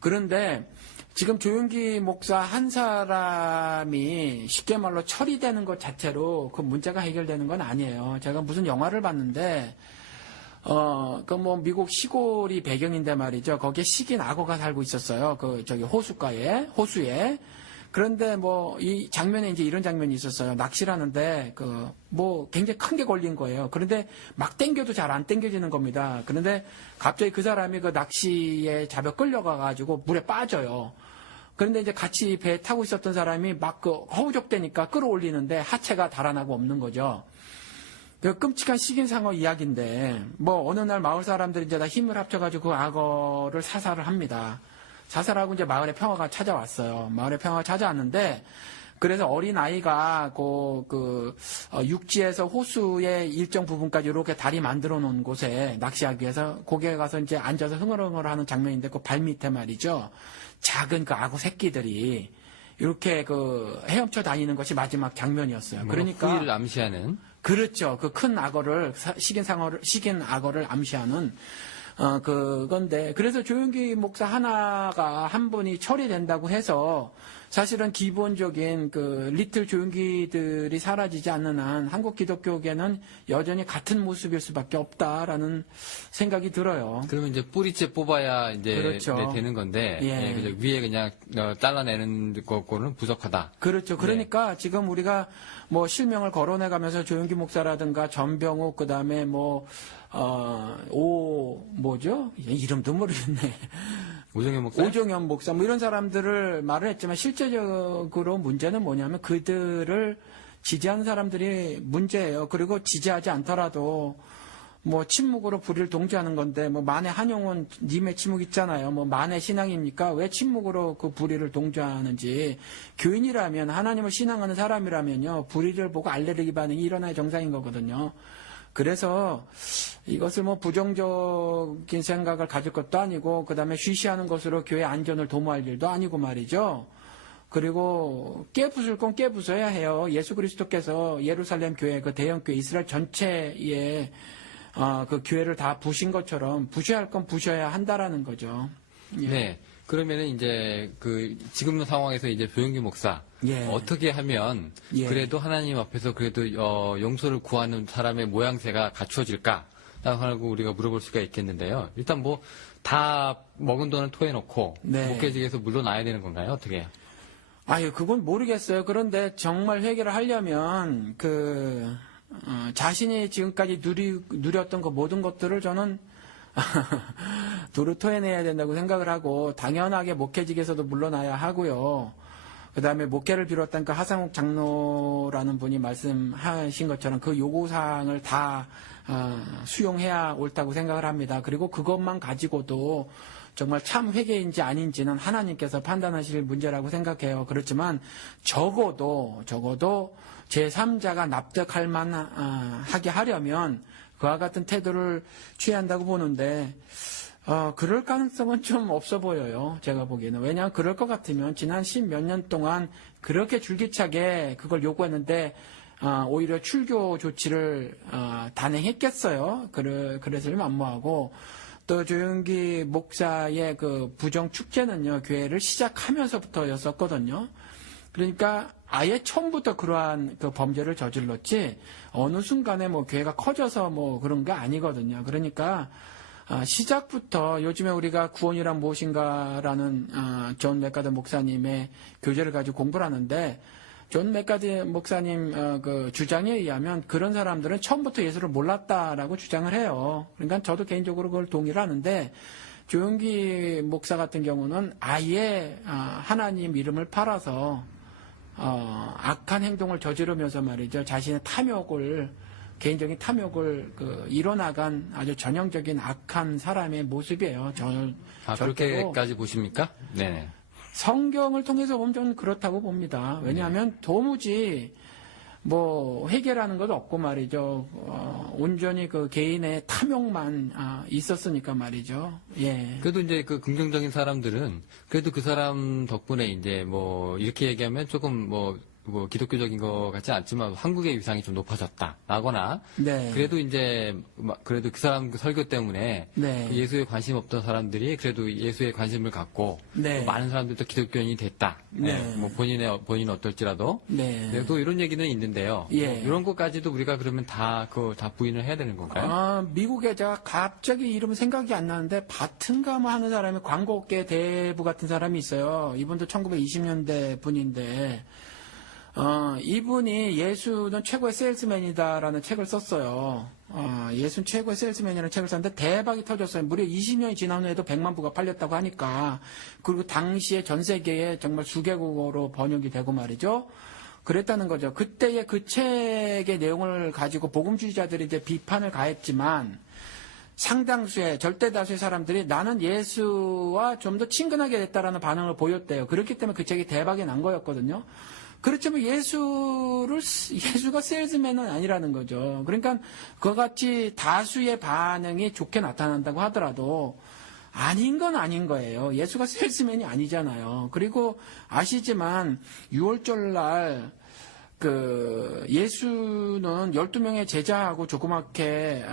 그런데 지금 조윤기 목사 한 사람이 쉽게 말로 처리되는 것 자체로 그 문제가 해결되는 건 아니에요. 제가 무슨 영화를 봤는데, 미국 시골이 배경인데 말이죠. 거기에 식인 악어가 살고 있었어요. 호수에. 그런데 뭐 이 장면에 이제 이런 장면이 있었어요. 낚시를 하는데 그 뭐 굉장히 큰 게 걸린 거예요. 그런데 막 당겨도 잘 안 당겨지는 겁니다. 그런데 갑자기 그 사람이 그 낚시에 잡혀 끌려가 가지고 물에 빠져요. 그런데 이제 같이 배 타고 있었던 사람이 막 그 허우적대니까 끌어올리는데 하체가 달아나고 없는 거죠. 그 끔찍한 식인상어 이야기인데 뭐 어느 날 마을 사람들이 이제 다 힘을 합쳐가지고 그 악어를 사살을 합니다. 사살하고 이제 마을에 평화가 찾아왔어요. 마을에 평화가 찾아왔는데 그래서 어린 아이가 육지에서 호수의 일정 부분까지 이렇게 다리 만들어 놓은 곳에 낚시하기 위해서 거기에 가서 이제 앉아서 흥얼흥얼하는 장면인데 그 발 밑에 말이죠. 작은 그 악어 새끼들이 이렇게 그 헤엄쳐 다니는 것이 마지막 장면이었어요. 그러니까 후위를 암시하는. 그렇죠. 그 큰 악어를 식인 악어를 암시하는 그건데 그래서 조용기 목사 하나가 한 분이 처리된다고 해서 사실은 기본적인 그 리틀 조용기들이 사라지지 않는 한 한국 기독교계는 여전히 같은 모습일 수밖에 없다라는 생각이 들어요. 그러면 이제 뿌리째 뽑아야 이제 그렇죠. 되는 건데 예. 그죠. 위에 그냥 잘라내는 거는 부족하다. 그렇죠. 그러니까 지금 우리가 뭐 실명을 거론해가면서 조용기 목사라든가 전병욱 그다음에 뭐죠? 이름도 모르겠네. 오정현 목사. 오종현 목사 뭐 이런 사람들을 말을 했지만 실제적으로 문제는 뭐냐면 그들을 지지하는 사람들이 문제예요. 그리고 지지하지 않더라도 뭐 침묵으로 불의를 동조하는 건데 뭐 만해 한용운 님의 침묵 있잖아요. 뭐 만해 신앙입니까? 왜 침묵으로 그 불의를 동조하는지 교인이라면 하나님을 신앙하는 사람이라면요 불의를 보고 알레르기 반응이 일어나야 정상인 거거든요. 그래서 이것을 뭐 부정적인 생각을 가질 것도 아니고 그다음에 쉬쉬하는 것으로 교회 안전을 도모할 일도 아니고 말이죠. 그리고 깨부술 건 깨부숴야 해요. 예수 그리스도께서 예루살렘 교회 그 대형교회 이스라엘 전체에 그 교회를 다 부신 것처럼 부셔야 할 건 부셔야 한다라는 거죠. 예. 네. 그러면은 이제 지금 상황에서 이제 조용기 목사 예. 어떻게 하면 예. 그래도 하나님 앞에서 그래도 용서를 구하는 사람의 모양새가 갖추어질까 하고 우리가 물어볼 수가 있겠는데요. 일단 뭐 다 먹은 돈을 토해놓고 네. 목회직에서 물러나야 되는 건가요? 어떻게? 아유 그건 모르겠어요. 그런데 정말 회개를 하려면 자신이 지금까지 누렸던 그 모든 것들을 저는 도로 토해내야 된다고 생각을 하고 당연하게 목회직에서도 물러나야 하고요. 그다음에 목회를 비롯한 그 하상욱 장로라는 분이 말씀하신 것처럼 그 요구사항을 다 수용해야 옳다고 생각을 합니다. 그리고 그것만 가지고도 정말 참 회개인지 아닌지는 하나님께서 판단하실 문제라고 생각해요. 그렇지만 적어도 제3자가 납득할 만하게 하려면 그와 같은 태도를 취해야 한다고 보는데 그럴 가능성은 좀 없어 보여요. 제가 보기에는. 왜냐하면 그럴 것 같으면 지난 10몇 년 동안 그렇게 줄기차게 그걸 요구했는데 오히려 출교 조치를 단행했겠어요. 그래서 만무하고 또 조용기 목사의 그 부정 축제는요. 교회를 시작하면서부터였었거든요. 그러니까 아예 처음부터 그러한 그 범죄를 저질렀지 어느 순간에 뭐 교회가 커져서 뭐 그런 게 아니거든요. 그러니까 시작부터 요즘에 우리가 구원이란 무엇인가라는 존 맥가더 목사님의 교재를 가지고 공부를 하는데 존 맥가더 목사님 그 주장에 의하면 그런 사람들은 처음부터 예수를 몰랐다라고 주장을 해요. 그러니까 저도 개인적으로 그걸 동의를 하는데 조용기 목사 같은 경우는 아예 하나님 이름을 팔아서 악한 행동을 저지르면서 말이죠. 자신의 개인적인 탐욕을 이뤄나간 아주 전형적인 악한 사람의 모습이에요. 그렇게까지 보십니까? 네. 성경을 통해서 보면 저는 그렇다고 봅니다. 왜냐하면 도무지 뭐 회개라는 것도 없고 말이죠. 온전히 그 개인의 탐욕만 있었으니까 말이죠. 예. 그래도 이제 그 긍정적인 사람들은 그래도 그 사람 덕분에 이제 뭐 이렇게 얘기하면 조금 뭐 뭐 기독교적인 것 같지 않지만 한국의 위상이 좀 높아졌다라거나 네. 그래도 이제 그래도 그 사람 그 설교 때문에 네. 예수에 관심 없던 사람들이 그래도 예수에 관심을 갖고 네. 또 많은 사람들도 기독교인이 됐다. 네. 뭐 본인 어떨지라도 네. 네, 또 이런 얘기는 있는데요. 예. 뭐 이런 것까지도 우리가 그러면 다 부인을 해야 되는 건가요? 미국에 제가 갑자기 이름은 생각이 안 나는데 바튼가 뭐 하는 사람이 광고계 대부 같은 사람이 있어요. 이분도 1920년대 분인데 이분이 예수는 최고의 세일스맨이다라는 책을 썼어요. 예수는 최고의 세일스맨이라는 책을 썼는데 대박이 터졌어요. 무려 20년이 지난 후에도 100만 부가 팔렸다고 하니까. 그리고 당시에 전 세계에 정말 수개국어로 번역이 되고 말이죠. 그랬다는 거죠. 그때의 그 책의 내용을 가지고 복음주의자들이 이제 비판을 가했지만 상당수의 절대 다수의 사람들이 나는 예수와 좀 더 친근하게 됐다라는 반응을 보였대요. 그렇기 때문에 그 책이 대박이 난 거였거든요. 그렇지만 예수가 세일즈맨은 아니라는 거죠. 그러니까 그와 같이 다수의 반응이 좋게 나타난다고 하더라도 아닌 건 아닌 거예요. 예수가 세일즈맨이 아니잖아요. 그리고 아시지만 6월절 날 예수는 12명의 제자하고 조그맣게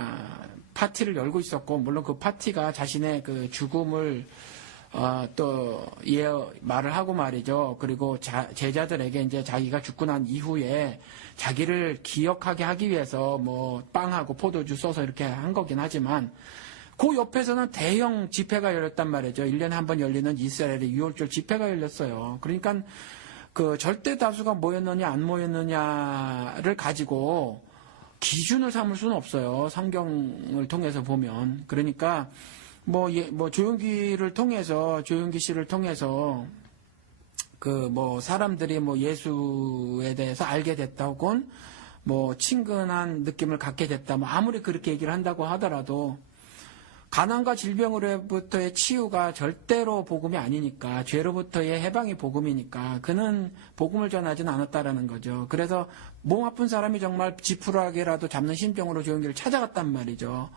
파티를 열고 있었고, 물론 그 파티가 자신의 그 죽음을 말을 하고 말이죠. 그리고 제자들에게 이제 자기가 죽고 난 이후에 자기를 기억하게 하기 위해서 뭐 빵하고 포도주 써서 이렇게 한 거긴 하지만 그 옆에서는 대형 집회가 열렸단 말이죠. 1년에 한 번 열리는 이스라엘의 6월절 집회가 열렸어요. 그러니까 그 절대 다수가 모였느냐 안 모였느냐를 가지고 기준을 삼을 수는 없어요. 성경을 통해서 보면. 그러니까 조용기 씨를 통해서 사람들이 예수에 대해서 알게 됐다 혹은 친근한 느낌을 갖게 됐다. 아무리 그렇게 얘기를 한다고 하더라도 가난과 질병으로부터의 치유가 절대로 복음이 아니니까, 죄로부터의 해방이 복음이니까 그는 복음을 전하지는 않았다라는 거죠. 그래서 몸 아픈 사람이 정말 지푸라기라도 잡는 심정으로 조용기를 찾아갔단 말이죠.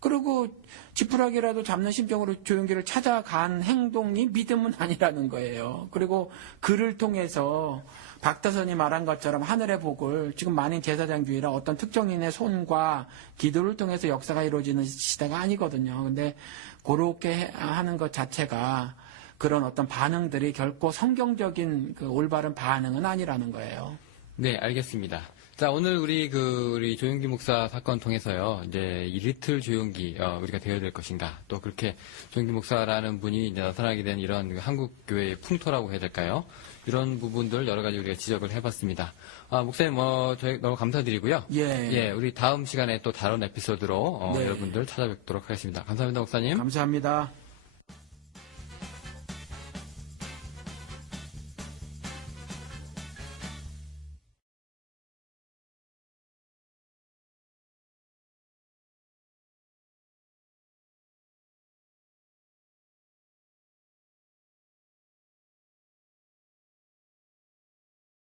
그리고 지푸라기라도 잡는 심정으로 조용기를 찾아간 행동이 믿음은 아니라는 거예요. 그리고 그를 통해서 박다선이 말한 것처럼 하늘의 복을, 지금 만인 제사장주의라 어떤 특정인의 손과 기도를 통해서 역사가 이루어지는 시대가 아니거든요. 근데 그렇게 하는 것 자체가 그런 어떤 반응들이 결코 성경적인 그 올바른 반응은 아니라는 거예요. 네, 알겠습니다. 자, 오늘 우리 조용기 목사 사건 통해서요, 이제 이 리틀 조용기, 우리가 되어야 될 것인가, 또 그렇게 조용기 목사라는 분이 이제 나타나게 된 이런 한국 교회의 풍토라고 해야 될까요? 이런 부분들 여러 가지 우리가 지적을 해봤습니다. 목사님, 저희 너무 감사드리고요. 예. 우리 다음 시간에 또 다른 에피소드로 네. 여러분들 찾아뵙도록 하겠습니다. 감사합니다, 목사님. 감사합니다.